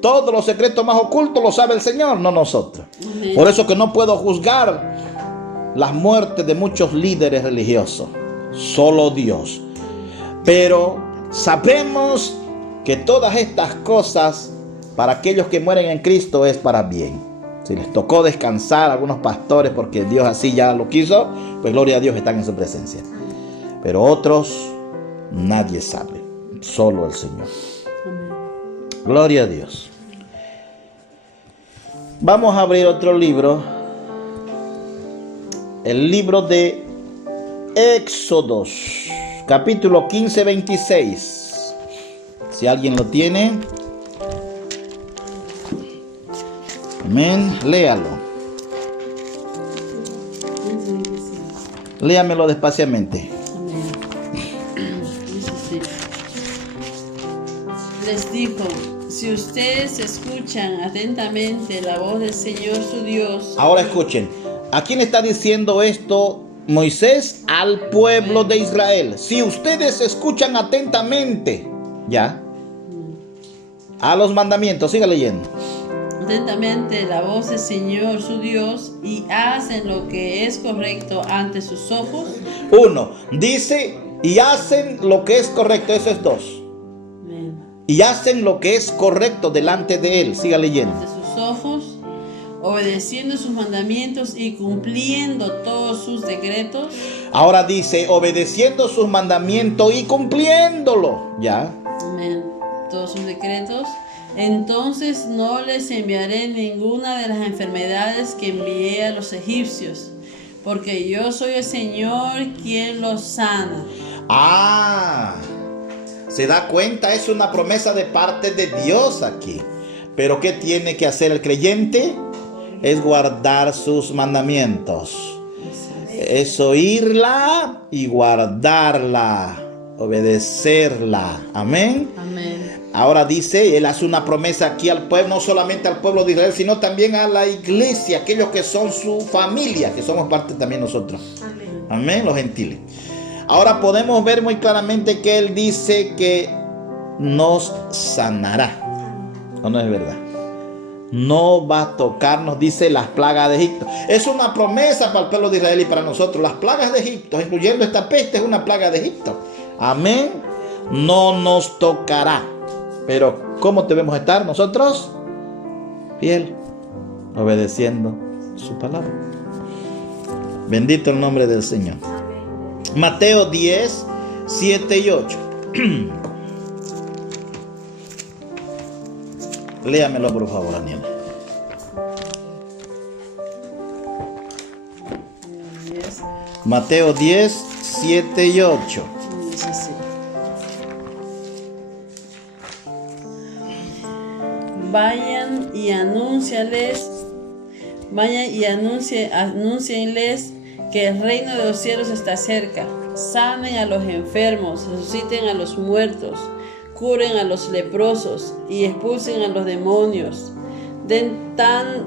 Todos los secretos más ocultos los sabe el Señor, no nosotros. Amén. Por eso que no puedo juzgar las muertes de muchos líderes religiosos. Solo Dios. Pero sabemos que todas estas cosas para aquellos que mueren en Cristo es para bien. Si les tocó descansar a algunos pastores porque Dios así ya lo quiso, pues gloria a Dios, están en su presencia. Pero otros, nadie sabe, solo el Señor. Gloria a Dios. Vamos a abrir otro libro, el libro de Éxodos, capítulo 15, 26. Si alguien lo tiene, amén, léalo. Léamelo despaciamente. Amén. Les dijo: si ustedes escuchan atentamente la voz del Señor su Dios. Ahora escuchen, ¿a quién está diciendo esto Moisés? Al pueblo de Israel. Si ustedes escuchan atentamente, ya, a los mandamientos, siga leyendo. Atentamente la voz del Señor su Dios y hacen lo que es correcto ante sus ojos. 1. Dice, y hacen lo que es correcto. Eso es 2. Amén. Y hacen lo que es correcto delante de Él. Siga leyendo. Ante sus ojos, obedeciendo sus mandamientos y cumpliendo todos sus decretos. Ahora dice, obedeciendo sus mandamientos y cumpliéndolo. Ya. Amén. Todos sus decretos. Entonces no les enviaré ninguna de las enfermedades que envié a los egipcios, porque yo soy el Señor quien los sana. ¿Se da cuenta? Es una promesa de parte de Dios aquí. Pero ¿qué tiene que hacer el creyente? Es guardar sus mandamientos. Es oírla y guardarla, obedecerla. Amén. Amén. Ahora dice, Él hace una promesa aquí al pueblo, no solamente al pueblo de Israel, sino también a la iglesia, aquellos que son su familia, que somos parte también nosotros. Amén. Amén, los gentiles. Ahora podemos ver muy claramente que Él dice que nos sanará. ¿O no es verdad? No va a tocarnos, dice, las plagas de Egipto. Es una promesa para el pueblo de Israel y para nosotros. Las plagas de Egipto, incluyendo esta peste, es una plaga de Egipto. Amén. No nos tocará. Pero ¿cómo debemos estar nosotros? Fiel, obedeciendo su palabra. Bendito el nombre del Señor. Mateo 10, 7 y 8. Léamelo por favor, Daniel. Mateo 10, 7 y 8. Dice así. Vayan y anúncienles que el reino de los cielos está cerca. Sanen a los enfermos, resuciten a los muertos, curen a los leprosos y expulsen a los demonios. Den tan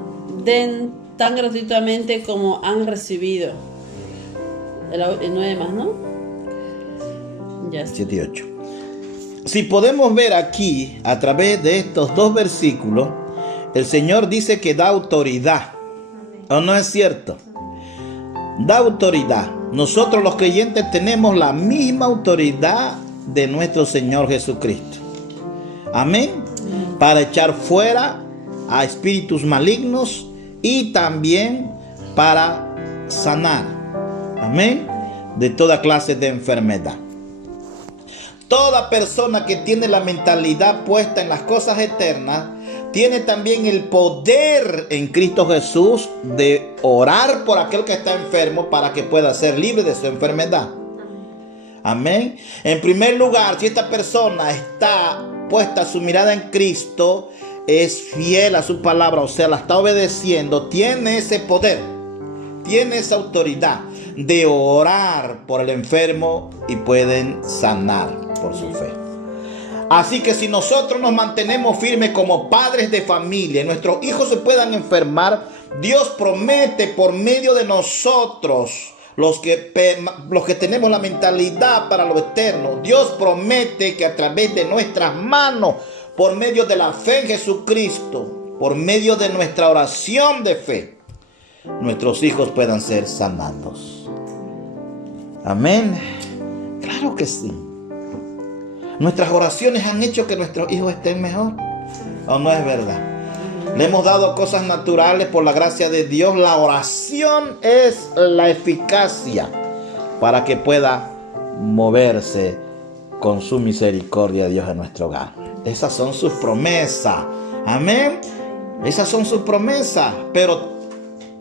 gratuitamente como han recibido. El 9 más, ¿no? Ya está. 7 y 8. Si podemos ver aquí, a través de estos dos versículos, el Señor dice que da autoridad. ¿O no es cierto? Da autoridad. Nosotros los creyentes tenemos la misma autoridad de nuestro Señor Jesucristo. Amén. Para echar fuera a espíritus malignos y también para sanar. Amén. De toda clase de enfermedad. Toda persona que tiene la mentalidad puesta en las cosas eternas tiene también el poder en Cristo Jesús de orar por aquel que está enfermo para que pueda ser libre de su enfermedad. Amén. En primer lugar, si esta persona está puesta su mirada en Cristo, es fiel a su palabra, o sea, la está obedeciendo, tiene ese poder, tiene esa autoridad de orar por el enfermo y pueden sanar por su fe. Así que si nosotros nos mantenemos firmes como padres de familia y nuestros hijos se puedan enfermar, Dios promete por medio de nosotros, los que tenemos la mentalidad para lo eterno, Dios promete que a través de nuestras manos, por medio de la fe en Jesucristo, por medio de nuestra oración de fe, nuestros hijos puedan ser sanados. Amén. Claro que sí. Nuestras oraciones han hecho que nuestros hijos estén mejor. ¿O no es verdad? Le hemos dado cosas naturales por la gracia de Dios. La oración es la eficacia para que pueda moverse con su misericordia Dios en nuestro hogar. Esas son sus promesas. Amén. Esas son sus promesas. Pero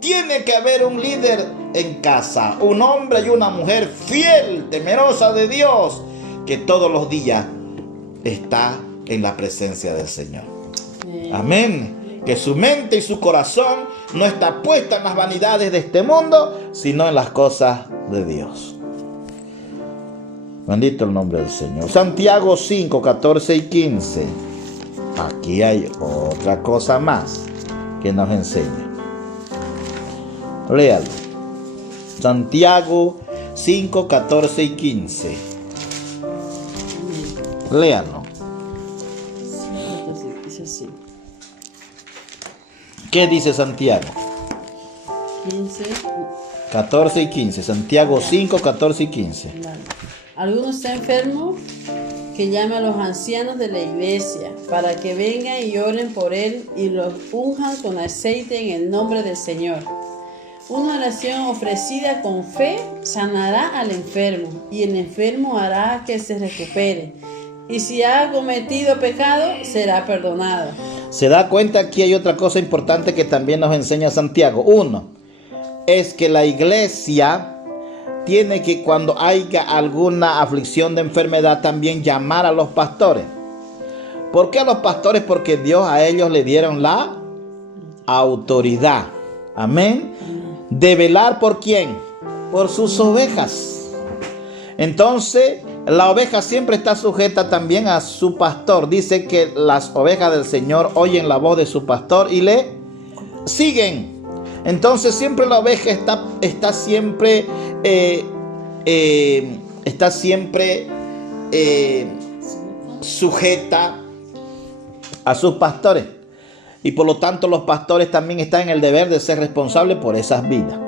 tiene que haber un líder en casa, un hombre y una mujer fiel, temerosa de Dios, que todos los días está en la presencia del Señor. Amén. Que su mente y su corazón no está puesta en las vanidades de este mundo, sino en las cosas de Dios. Bendito el nombre del Señor. Santiago 5, 14 y 15. Aquí hay otra cosa más que nos enseña. Léalo. Santiago 5, 14 y 15. Léalo. Dice así. ¿Qué dice Santiago? 15. 14 y 15. Santiago 5, 14 y 15. Claro. ¿Alguno está enfermo? Que llame a los ancianos de la iglesia para que vengan y oren por él y los unjan con aceite en el nombre del Señor. Una oración ofrecida con fe sanará al enfermo y el enfermo hará que se recupere. Y si ha cometido pecado, será perdonado. Se da cuenta, aquí hay otra cosa importante que también nos enseña Santiago. Uno, es que la iglesia tiene que, cuando haya alguna aflicción de enfermedad, también llamar a los pastores. ¿Por qué a los pastores? Porque Dios a ellos le dieron la autoridad. Amén. De velar por quién, por sus ovejas. Entonces la oveja siempre está sujeta también a su pastor. Dice que las ovejas del Señor oyen la voz de su pastor y le siguen. Entonces siempre la oveja está siempre sujeta a sus pastores. Y por lo tanto los pastores también están en el deber de ser responsables por esas vidas.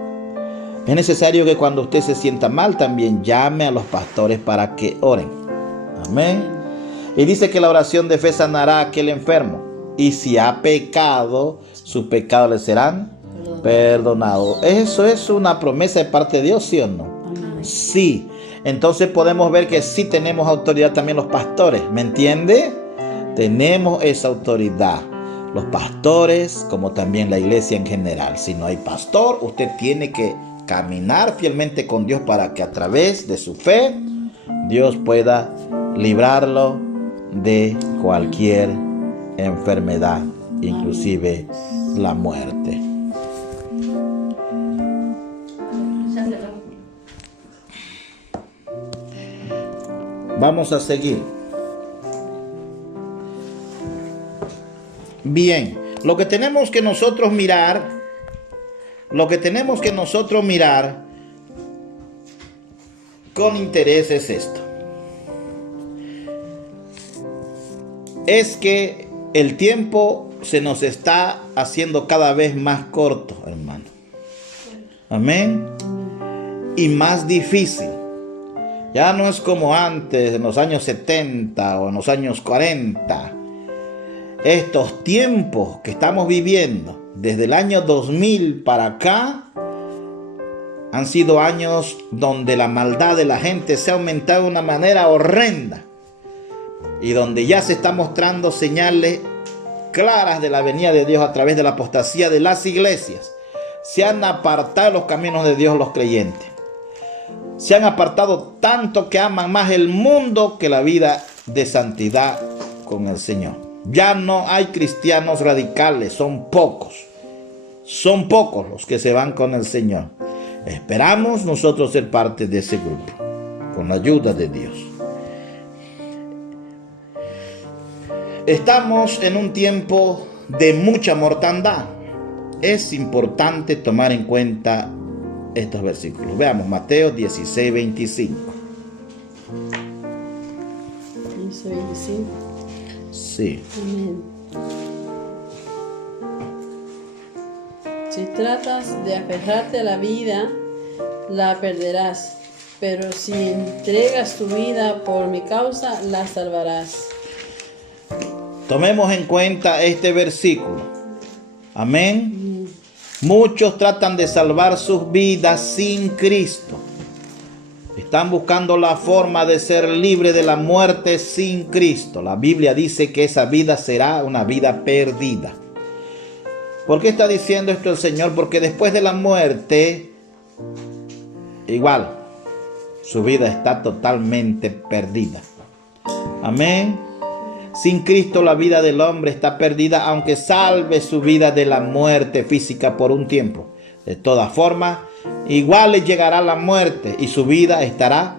Es necesario que cuando usted se sienta mal también llame a los pastores para que oren. Amén. Y dice que la oración de fe sanará a aquel enfermo. Y si ha pecado, sus pecados le serán perdonado. Eso es una promesa de parte de Dios, ¿sí o no? Amén. Sí. Entonces podemos ver que sí tenemos autoridad también los pastores, ¿me entiende? Tenemos esa autoridad, los pastores como también la iglesia en general. Si no hay pastor, usted tiene que caminar fielmente con Dios para que a través de su fe Dios pueda librarlo de cualquier enfermedad, inclusive la muerte. Vamos a seguir. Bien, lo que tenemos que nosotros mirar con interés es esto. Es que el tiempo se nos está haciendo cada vez más corto, hermano. Amén. Y más difícil. Ya no es como antes, en los años 70 o en los años 40. Estos tiempos que estamos viviendo, desde el año 2000 para acá, han sido años donde la maldad de la gente se ha aumentado de una manera horrenda. Y donde ya se está mostrando señales claras de la venida de Dios a través de la apostasía de las iglesias. Se han apartado los caminos de Dios los creyentes. Se han apartado tanto que aman más el mundo que la vida de santidad con el Señor. Ya no hay cristianos radicales, son pocos. Son pocos los que se van con el Señor. Esperamos nosotros ser parte de ese grupo, con la ayuda de Dios. Estamos en un tiempo de mucha mortandad. Es importante tomar en cuenta estos versículos. Veamos Mateo 16, 25. 25. Sí. Amén. Si tratas de aferrarte a la vida, la perderás. Pero si entregas tu vida por mi causa, la salvarás. Tomemos en cuenta este versículo. Amén. Muchos tratan de salvar sus vidas sin Cristo. Están buscando la forma de ser libre de la muerte sin Cristo. La Biblia dice que esa vida será una vida perdida. ¿Por qué está diciendo esto el Señor? Porque después de la muerte, igual, su vida está totalmente perdida. Amén. Sin Cristo la vida del hombre está perdida, aunque salve su vida de la muerte física por un tiempo. De todas formas, igual le llegará la muerte y su vida estará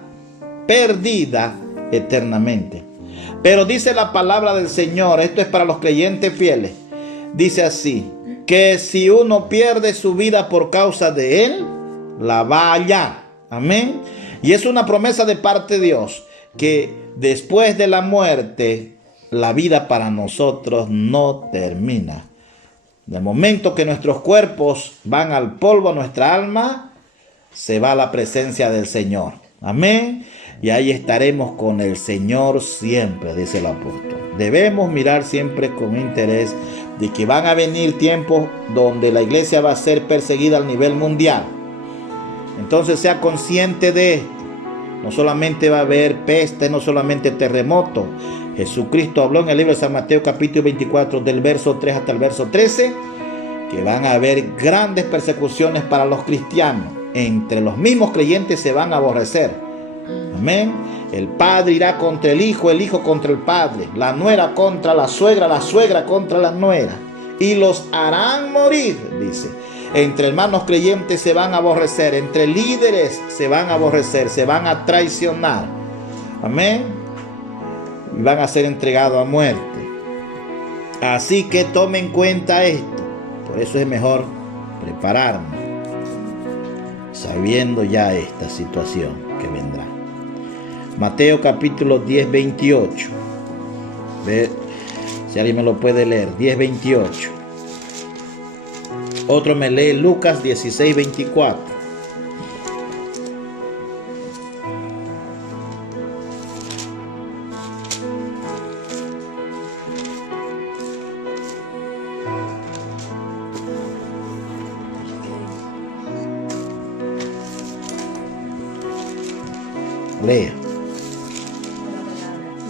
perdida eternamente. Pero dice la palabra del Señor, esto es para los creyentes fieles, dice así, que si uno pierde su vida por causa de Él, la va a hallar. Amén. Y es una promesa de parte de Dios, que después de la muerte, la vida para nosotros no termina. De momento que nuestros cuerpos van al polvo, nuestra alma se va a la presencia del Señor. Amén. Y ahí estaremos con el Señor siempre, dice el apóstol. Debemos mirar siempre con interés de que van a venir tiempos donde la iglesia va a ser perseguida a nivel mundial. Entonces sea consciente de esto. No solamente va a haber peste, no solamente terremoto. Jesucristo habló en el libro de San Mateo capítulo 24 del verso 3 hasta el verso 13 que van a haber grandes persecuciones para los cristianos. Entre los mismos creyentes se van a aborrecer. Amén. El padre irá contra el hijo contra el padre, la nuera contra la suegra contra la nuera, y los harán morir, dice. Entre hermanos creyentes se van a aborrecer, entre líderes se van a aborrecer, se van a traicionar. Amén. Y van a ser entregados a muerte. Así que tome en cuenta esto. Por eso es mejor prepararnos, sabiendo ya esta situación que vendrá. Mateo capítulo 10, 28. Ve, si alguien me lo puede leer. 10, 28. Otro me lee Lucas 16, 24. Lea.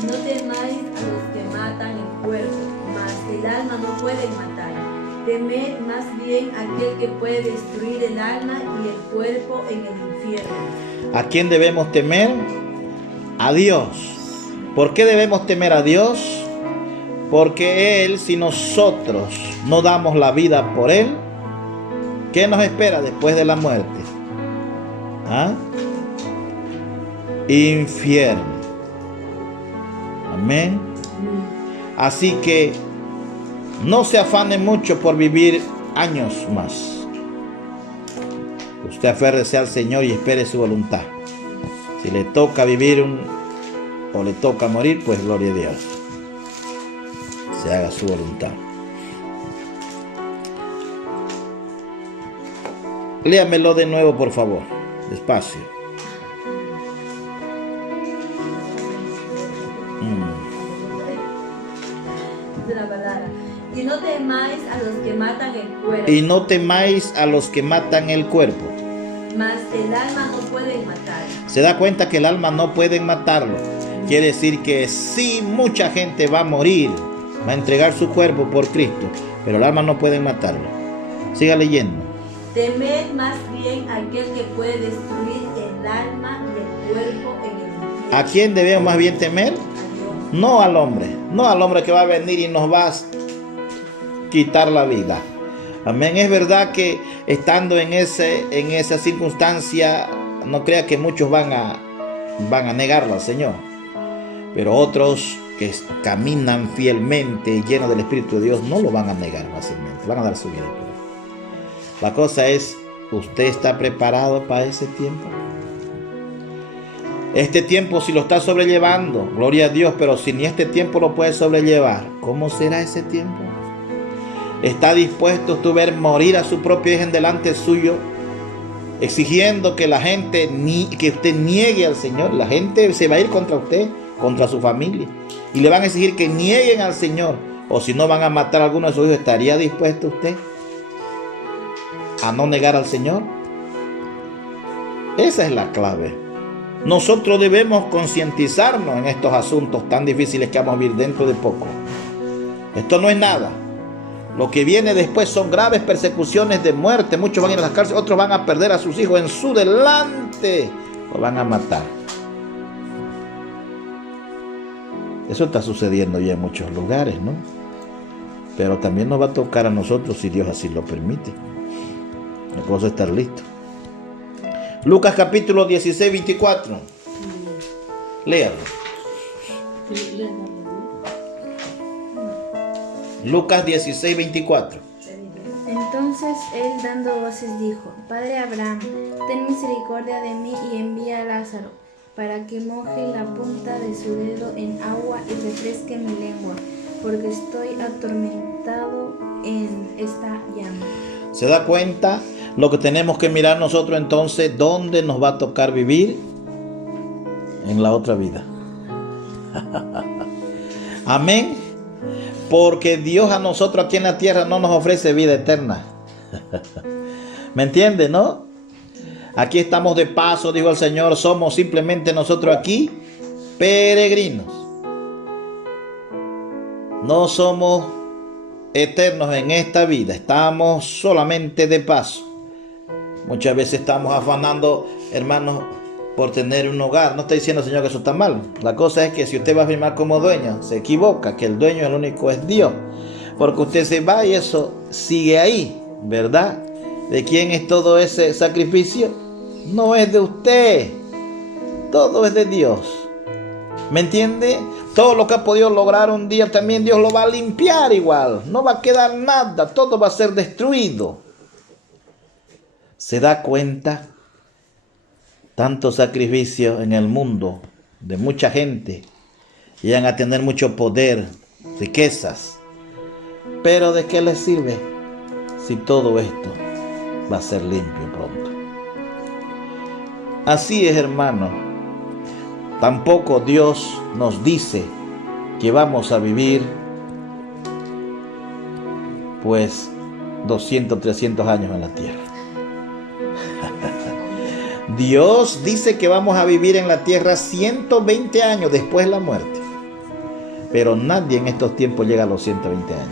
No temáis a los que matan el cuerpo, mas el alma no pueden matar. Temed más bien a aquel que puede destruir el alma y el cuerpo en el infierno. ¿A quién debemos temer? A Dios. ¿Por qué debemos temer a Dios? Porque Él, si nosotros no damos la vida por Él, ¿qué nos espera después de la muerte? ¿Ah? Infierno. Amén. Así que no se afane mucho por vivir años más. Usted aférrese al Señor y espere su voluntad. Si le toca vivir o le toca morir, pues gloria a Dios. Se haga su voluntad. Léamelo de nuevo, por favor. Despacio. La palabra. Y no temáis a los que matan el cuerpo. Y no temáis a los que matan el cuerpo. Mas el alma no pueden matar. Se da cuenta que el alma no pueden matarlo. Quiere decir que sí, mucha gente va a morir, va a entregar su cuerpo por Cristo, pero el alma no pueden matarlo. Siga leyendo. Temed más bien a aquel que puede destruir el alma y el cuerpo en el infierno. ¿A quién debemos más bien temer? A Dios. No al hombre que va a venir y nos va a quitar la vida. Amén. Es verdad que estando en esa circunstancia, no crea que muchos van a negarlo al Señor, pero otros que caminan fielmente llenos del Espíritu de Dios no lo van a negar fácilmente, van a dar su vida por él. La cosa es, ¿usted está preparado para ese tiempo? Este tiempo, si lo está sobrellevando, gloria a Dios, pero si ni este tiempo lo puede sobrellevar, ¿cómo será ese tiempo? ¿Está dispuesto usted a ver morir a su propio hijo en delante suyo, exigiendo que la gente, que usted niegue al Señor? La gente se va a ir contra usted, contra su familia, y le van a exigir que nieguen al Señor, o si no van a matar a alguno de sus hijos. ¿Estaría dispuesto usted a no negar al Señor? Esa es la clave. Nosotros debemos concientizarnos en estos asuntos tan difíciles que vamos a vivir dentro de poco. Esto no es nada. Lo que viene después son graves persecuciones de muerte. Muchos van a ir a las cárceles, otros van a perder a sus hijos en su delante. Los van a matar. Eso está sucediendo ya en muchos lugares, ¿no? Pero también nos va a tocar a nosotros si Dios así lo permite. Vamos a estar listos. Lucas capítulo 16, 24. Léalo. Lucas 16, 24. Entonces él, dando voces, dijo: Padre Abraham, ten misericordia de mí y envía a Lázaro, para que moje la punta de su dedo en agua y refresque mi lengua, porque estoy atormentado en esta llama. ¿Se da cuenta? Lo que tenemos que mirar nosotros entonces, ¿dónde nos va a tocar vivir? En la otra vida. Amén. Porque Dios a nosotros aquí en la tierra no nos ofrece vida eterna. ¿Me entiende, no? Aquí estamos de paso, dijo el Señor. Somos simplemente nosotros aquí peregrinos. No somos eternos en esta vida. Estamos solamente de paso. Muchas veces estamos afanando, hermanos, por tener un hogar. No está diciendo el Señor que eso está mal. La cosa es que si usted va a firmar como dueño, se equivoca, que el dueño, el único es Dios. Porque usted se va y eso sigue ahí, ¿verdad? ¿De quién es todo ese sacrificio? No es de usted. Todo es de Dios. ¿Me entiende? Todo lo que ha podido lograr un día también Dios lo va a limpiar igual. No va a quedar nada. Todo va a ser destruido. ¿Se da cuenta? Tanto sacrificio en el mundo de mucha gente. Llegan a tener mucho poder, riquezas. Pero ¿de qué les sirve si todo esto va a ser limpio pronto? Así es, hermano. Tampoco Dios nos dice que vamos a vivir pues 200, 300 años en la tierra. Dios dice que vamos a vivir en la tierra 120 años después de la muerte. Pero nadie en estos tiempos llega a los 120 años.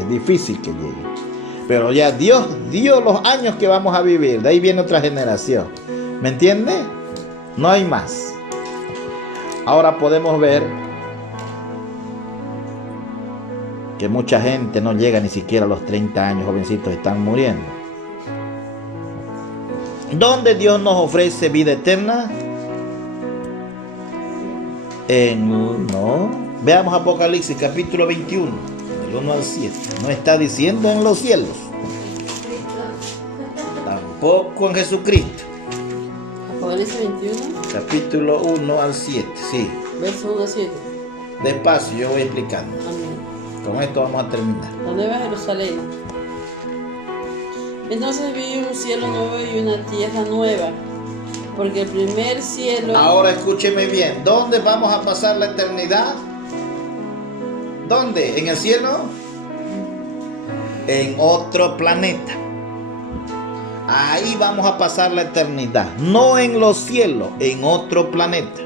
Es difícil que llegue. Pero ya Dios dio los años que vamos a vivir. De ahí viene otra generación. ¿Me entiende? No hay más. Ahora podemos ver que mucha gente no llega ni siquiera a los 30 años. Jovencitos están muriendo. ¿Dónde Dios nos ofrece vida eterna? Veamos Apocalipsis capítulo 21, del 1 al 7. No está diciendo en los cielos. Tampoco en Jesucristo. Apocalipsis 21, Capítulo 1 al 7, sí. verso 1 al 7. Despacio, yo voy explicando. Amén. Con esto vamos a terminar. La Nueva Jerusalén. Entonces vi un cielo nuevo y una tierra nueva, porque el primer cielo... Ahora escúcheme bien. ¿Dónde vamos a pasar la eternidad? ¿Dónde? ¿En el cielo? En otro planeta. Ahí vamos a pasar la eternidad. No en los cielos, en otro planeta.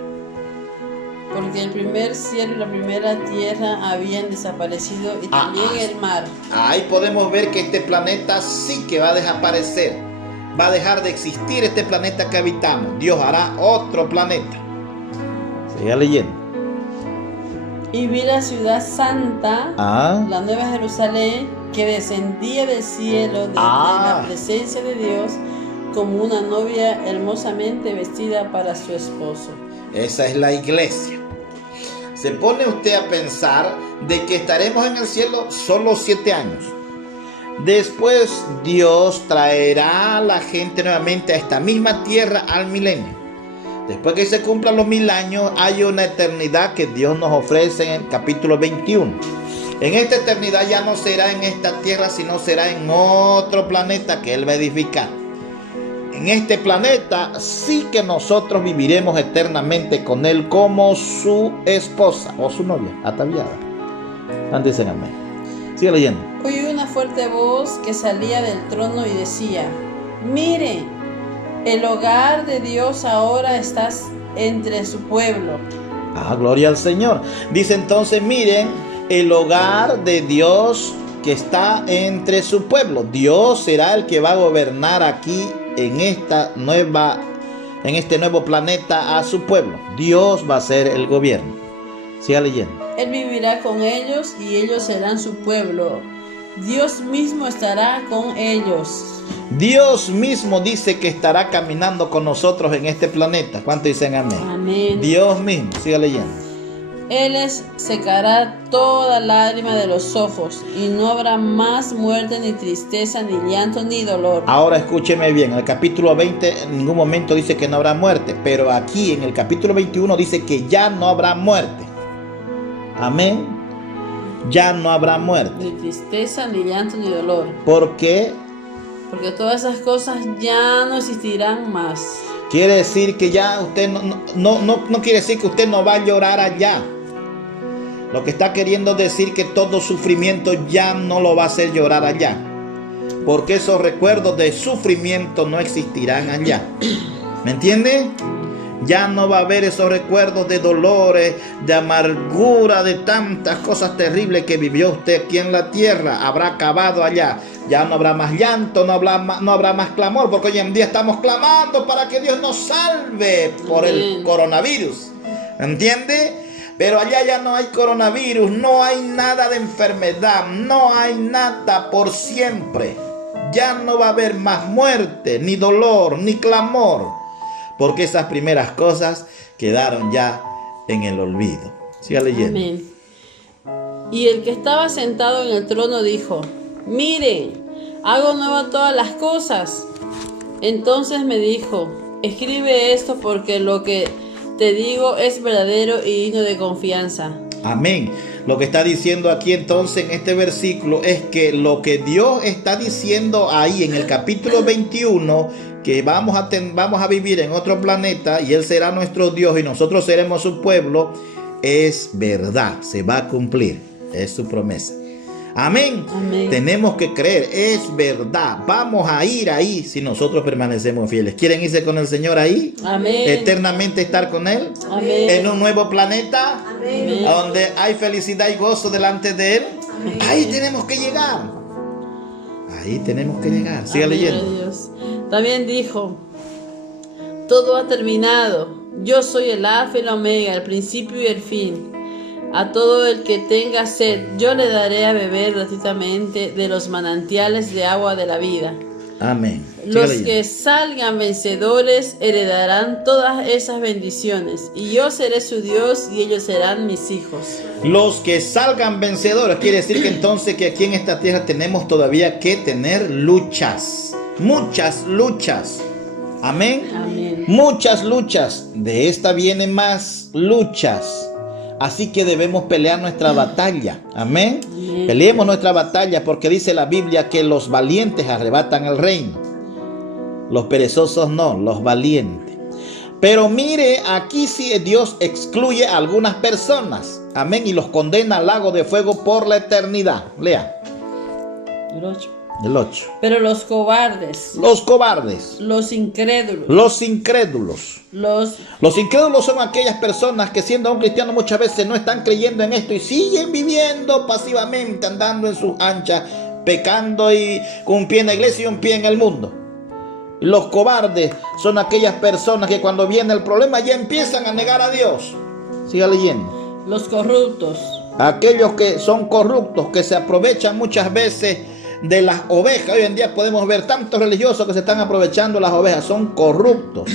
Porque el primer cielo y la primera tierra habían desaparecido y también el mar. Ahí podemos ver que este planeta sí que va a desaparecer. Va a dejar de existir este planeta que habitamos. Dios hará otro planeta. Siga leyendo. Y vi la ciudad santa, la Nueva Jerusalén, que descendía del cielo de la presencia de Dios, como una novia hermosamente vestida para su esposo. Esa es la iglesia. Se pone usted a pensar de que estaremos en el cielo solo 7 años. Después Dios traerá a la gente nuevamente a esta misma tierra al milenio. Después que se cumplan los 1000 años, hay una eternidad que Dios nos ofrece en el capítulo 21. En esta eternidad ya no será en esta tierra, sino será en otro planeta que Él va a edificar. En este planeta sí que nosotros viviremos eternamente con Él como su esposa o su novia, ataviada. Dicen amén. Sigue leyendo. Oí una fuerte voz que salía del trono y decía: mire, el hogar de Dios ahora está entre su pueblo. Gloria al Señor. Dice entonces, miren, el hogar de Dios que está entre su pueblo. Dios será el que va a gobernar aquí en este nuevo planeta a su pueblo. Dios va a ser el gobierno. Siga leyendo. Él vivirá con ellos y ellos serán su pueblo. Dios mismo estará con ellos. Dios mismo dice que estará caminando con nosotros en este planeta. ¿Cuántos dicen amén? Amén. Dios mismo. Siga leyendo. Él les secará toda lágrima de los ojos, y no habrá más muerte, ni tristeza, ni llanto, ni dolor. Ahora escúcheme bien, en el capítulo 20 en ningún momento dice que no habrá muerte, pero aquí en el capítulo 21 dice que ya no habrá muerte. Amén. Ya no habrá muerte. Ni tristeza, ni llanto, ni dolor. ¿Por qué? Porque todas esas cosas ya no existirán más. Quiere decir que ya usted no quiere decir que usted no va a llorar allá. Lo que está queriendo decir que todo sufrimiento ya no lo va a hacer llorar allá. Porque esos recuerdos de sufrimiento no existirán allá. ¿Me entiende? Ya no va a haber esos recuerdos de dolores, de amargura, de tantas cosas terribles que vivió usted aquí en la tierra. Habrá acabado allá. Ya no habrá más llanto, no habrá más clamor, porque hoy en día estamos clamando para que Dios nos salve por el coronavirus. ¿Entiende? Pero allá ya no hay coronavirus, no hay nada de enfermedad, no hay nada por siempre. Ya no va a haber más muerte, ni dolor, ni clamor, porque esas primeras cosas quedaron ya en el olvido. Siga leyendo. Amén. Y el que estaba sentado en el trono dijo: mire, hago nuevas todas las cosas. Entonces me dijo: escribe esto, porque lo que te digo es verdadero y digno de confianza. Amén. Lo que está diciendo aquí entonces en este versículo es que lo que Dios está diciendo ahí en el capítulo 21, que vamos a vivir en otro planeta y Él será nuestro Dios y nosotros seremos su pueblo, es verdad, se va a cumplir, es su promesa. Amén. Amén. Tenemos que creer, es verdad. Vamos a ir ahí si nosotros permanecemos fieles. ¿Quieren irse con el Señor ahí? Amén. Eternamente estar con Él. Amén. En un nuevo planeta. Amén. Donde hay felicidad y gozo delante de Él. Amén. Ahí tenemos que llegar. Ahí tenemos que llegar. Siga Amén, leyendo. Dios. También dijo, todo ha terminado. Yo soy el alfa y el omega, el principio y el fin. A todo el que tenga sed, yo le daré a beber gratuitamente de los manantiales de agua de la vida. Amén. Siga Los leyendo. que salgan vencedores heredarán todas esas bendiciones, y yo seré su Dios y ellos serán mis hijos. Los que salgan vencedores. Quiere decir que entonces que aquí en esta tierra tenemos todavía que tener luchas. Muchas luchas. Amén. Amén. Muchas luchas. De esta vienen más luchas. Así que debemos pelear nuestra batalla. Amén. Amén. Peleemos nuestra batalla porque dice la Biblia que los valientes arrebatan el reino. Los perezosos no, los valientes. Pero mire, aquí sí Dios excluye a algunas personas. Amén. Y los condena al lago de fuego por la eternidad. Lea. El 8. El 8. Pero los cobardes, Los cobardes. los incrédulos, Los incrédulos. los incrédulos son aquellas personas que siendo un cristiano muchas veces no están creyendo en esto y siguen viviendo pasivamente, andando en sus anchas, pecando y con un pie en la iglesia y un pie en el mundo. Los cobardes son aquellas personas que cuando viene el problema ya empiezan a negar a Dios. Siga leyendo. los corruptos, Aquellos que son corruptos, que se aprovechan muchas veces de las ovejas. Hoy en día podemos ver tantos religiosos que se están aprovechando de las ovejas. Son corruptos,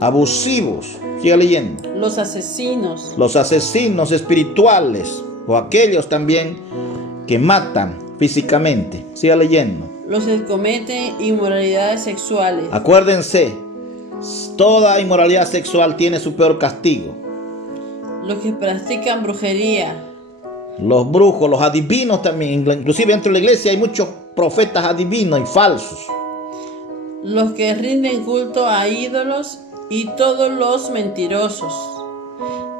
abusivos. Siga leyendo. los asesinos, Los asesinos espirituales o aquellos también que matan físicamente. Siga leyendo. los que cometen inmoralidades sexuales, Acuérdense, toda inmoralidad sexual tiene su peor castigo. los que practican brujería, Los brujos, los adivinos también. Inclusive dentro de la iglesia hay muchos profetas adivinos y falsos. los que rinden culto a ídolos y todos los mentirosos.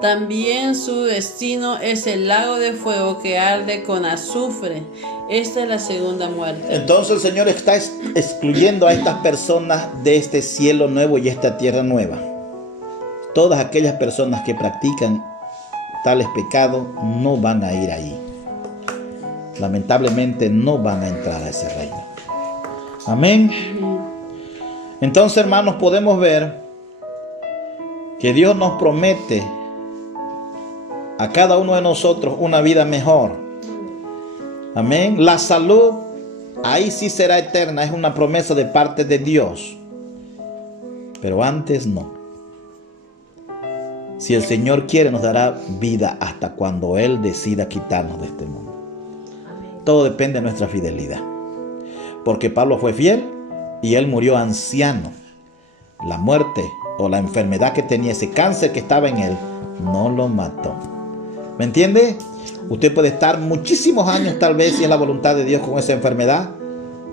También su destino es el lago de fuego que arde con azufre. Esta es la segunda muerte. Entonces el Señor está excluyendo a estas personas de este cielo nuevo y esta tierra nueva. Todas aquellas personas que practican tales pecados no van a ir ahí. Lamentablemente no van a entrar a ese reino. Amén. Entonces, hermanos, podemos ver que Dios nos promete a cada uno de nosotros una vida mejor. Amén. La salud, ahí sí será eterna, es una promesa de parte de Dios. Pero antes no. Si el Señor quiere, nos dará vida hasta cuando Él decida quitarnos de este mundo. Todo depende de nuestra fidelidad. Porque Pablo fue fiel y él murió anciano. La muerte o la enfermedad que tenía, ese cáncer que estaba en él, no lo mató. ¿Me entiende? Usted puede estar muchísimos años, tal vez, si es la voluntad de Dios, con esa enfermedad,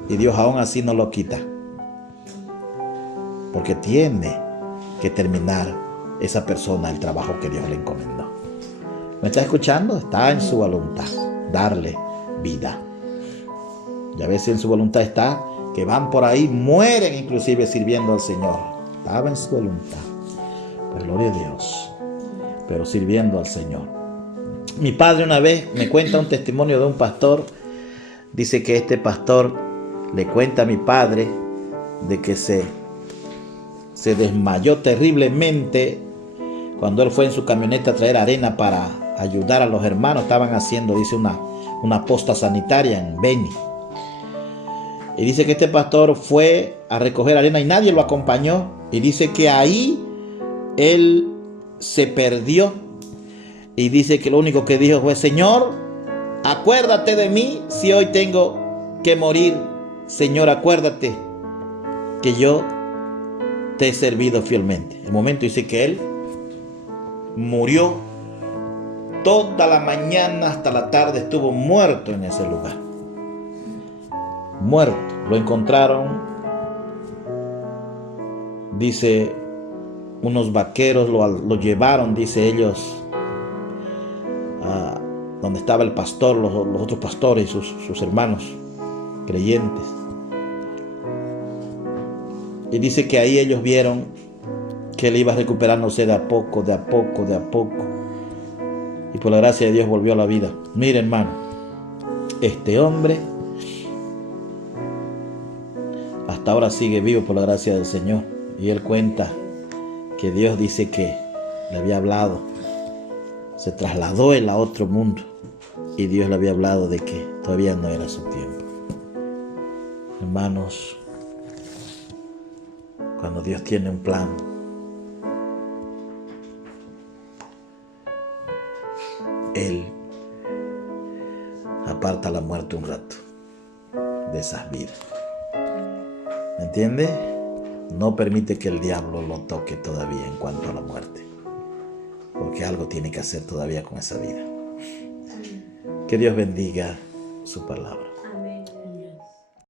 y Dios aún así no lo quita. Porque tiene que terminar esa persona el trabajo que Dios le encomendó. ¿Me está escuchando? Está en su voluntad darle vida. Y a veces en su voluntad está que van por ahí, mueren inclusive sirviendo al Señor. Estaba en su voluntad. Pues gloria a Dios. Pero sirviendo al Señor. Mi padre una vez me cuenta un testimonio de un pastor. Dice que este pastor le cuenta a mi padre de que se desmayó terriblemente cuando él fue en su camioneta a traer arena para ayudar a los hermanos. Estaban haciendo, dice, una posta sanitaria en Beni. Y dice que este pastor fue a recoger arena y nadie lo acompañó. Y dice que ahí él se perdió. Y dice que lo único que dijo fue: Señor, acuérdate de mí si hoy tengo que morir. Señor, acuérdate que yo te he servido fielmente. El momento dice que él murió. Toda la mañana hasta la tarde estuvo muerto en ese lugar. Muerto. Lo encontraron, dice, unos vaqueros lo llevaron, dice ellos, donde estaba el pastor, los otros pastores y sus hermanos creyentes. Y dice que ahí ellos vieron que él iba recuperándose de a poco, de a poco, de a poco. Y por la gracia de Dios volvió a la vida. Mire, hermano, este hombre hasta ahora sigue vivo por la gracia del Señor. Y él cuenta que Dios dice que le había hablado. Se trasladó él a otro mundo. Y Dios le había hablado de que todavía no era su tiempo. Hermanos, cuando Dios tiene un plan, Él aparta la muerte un rato de esas vidas. ¿Me entiende? No permite que el diablo lo toque todavía en cuanto a la muerte, porque algo tiene que hacer todavía con esa vida. Que Dios bendiga su palabra.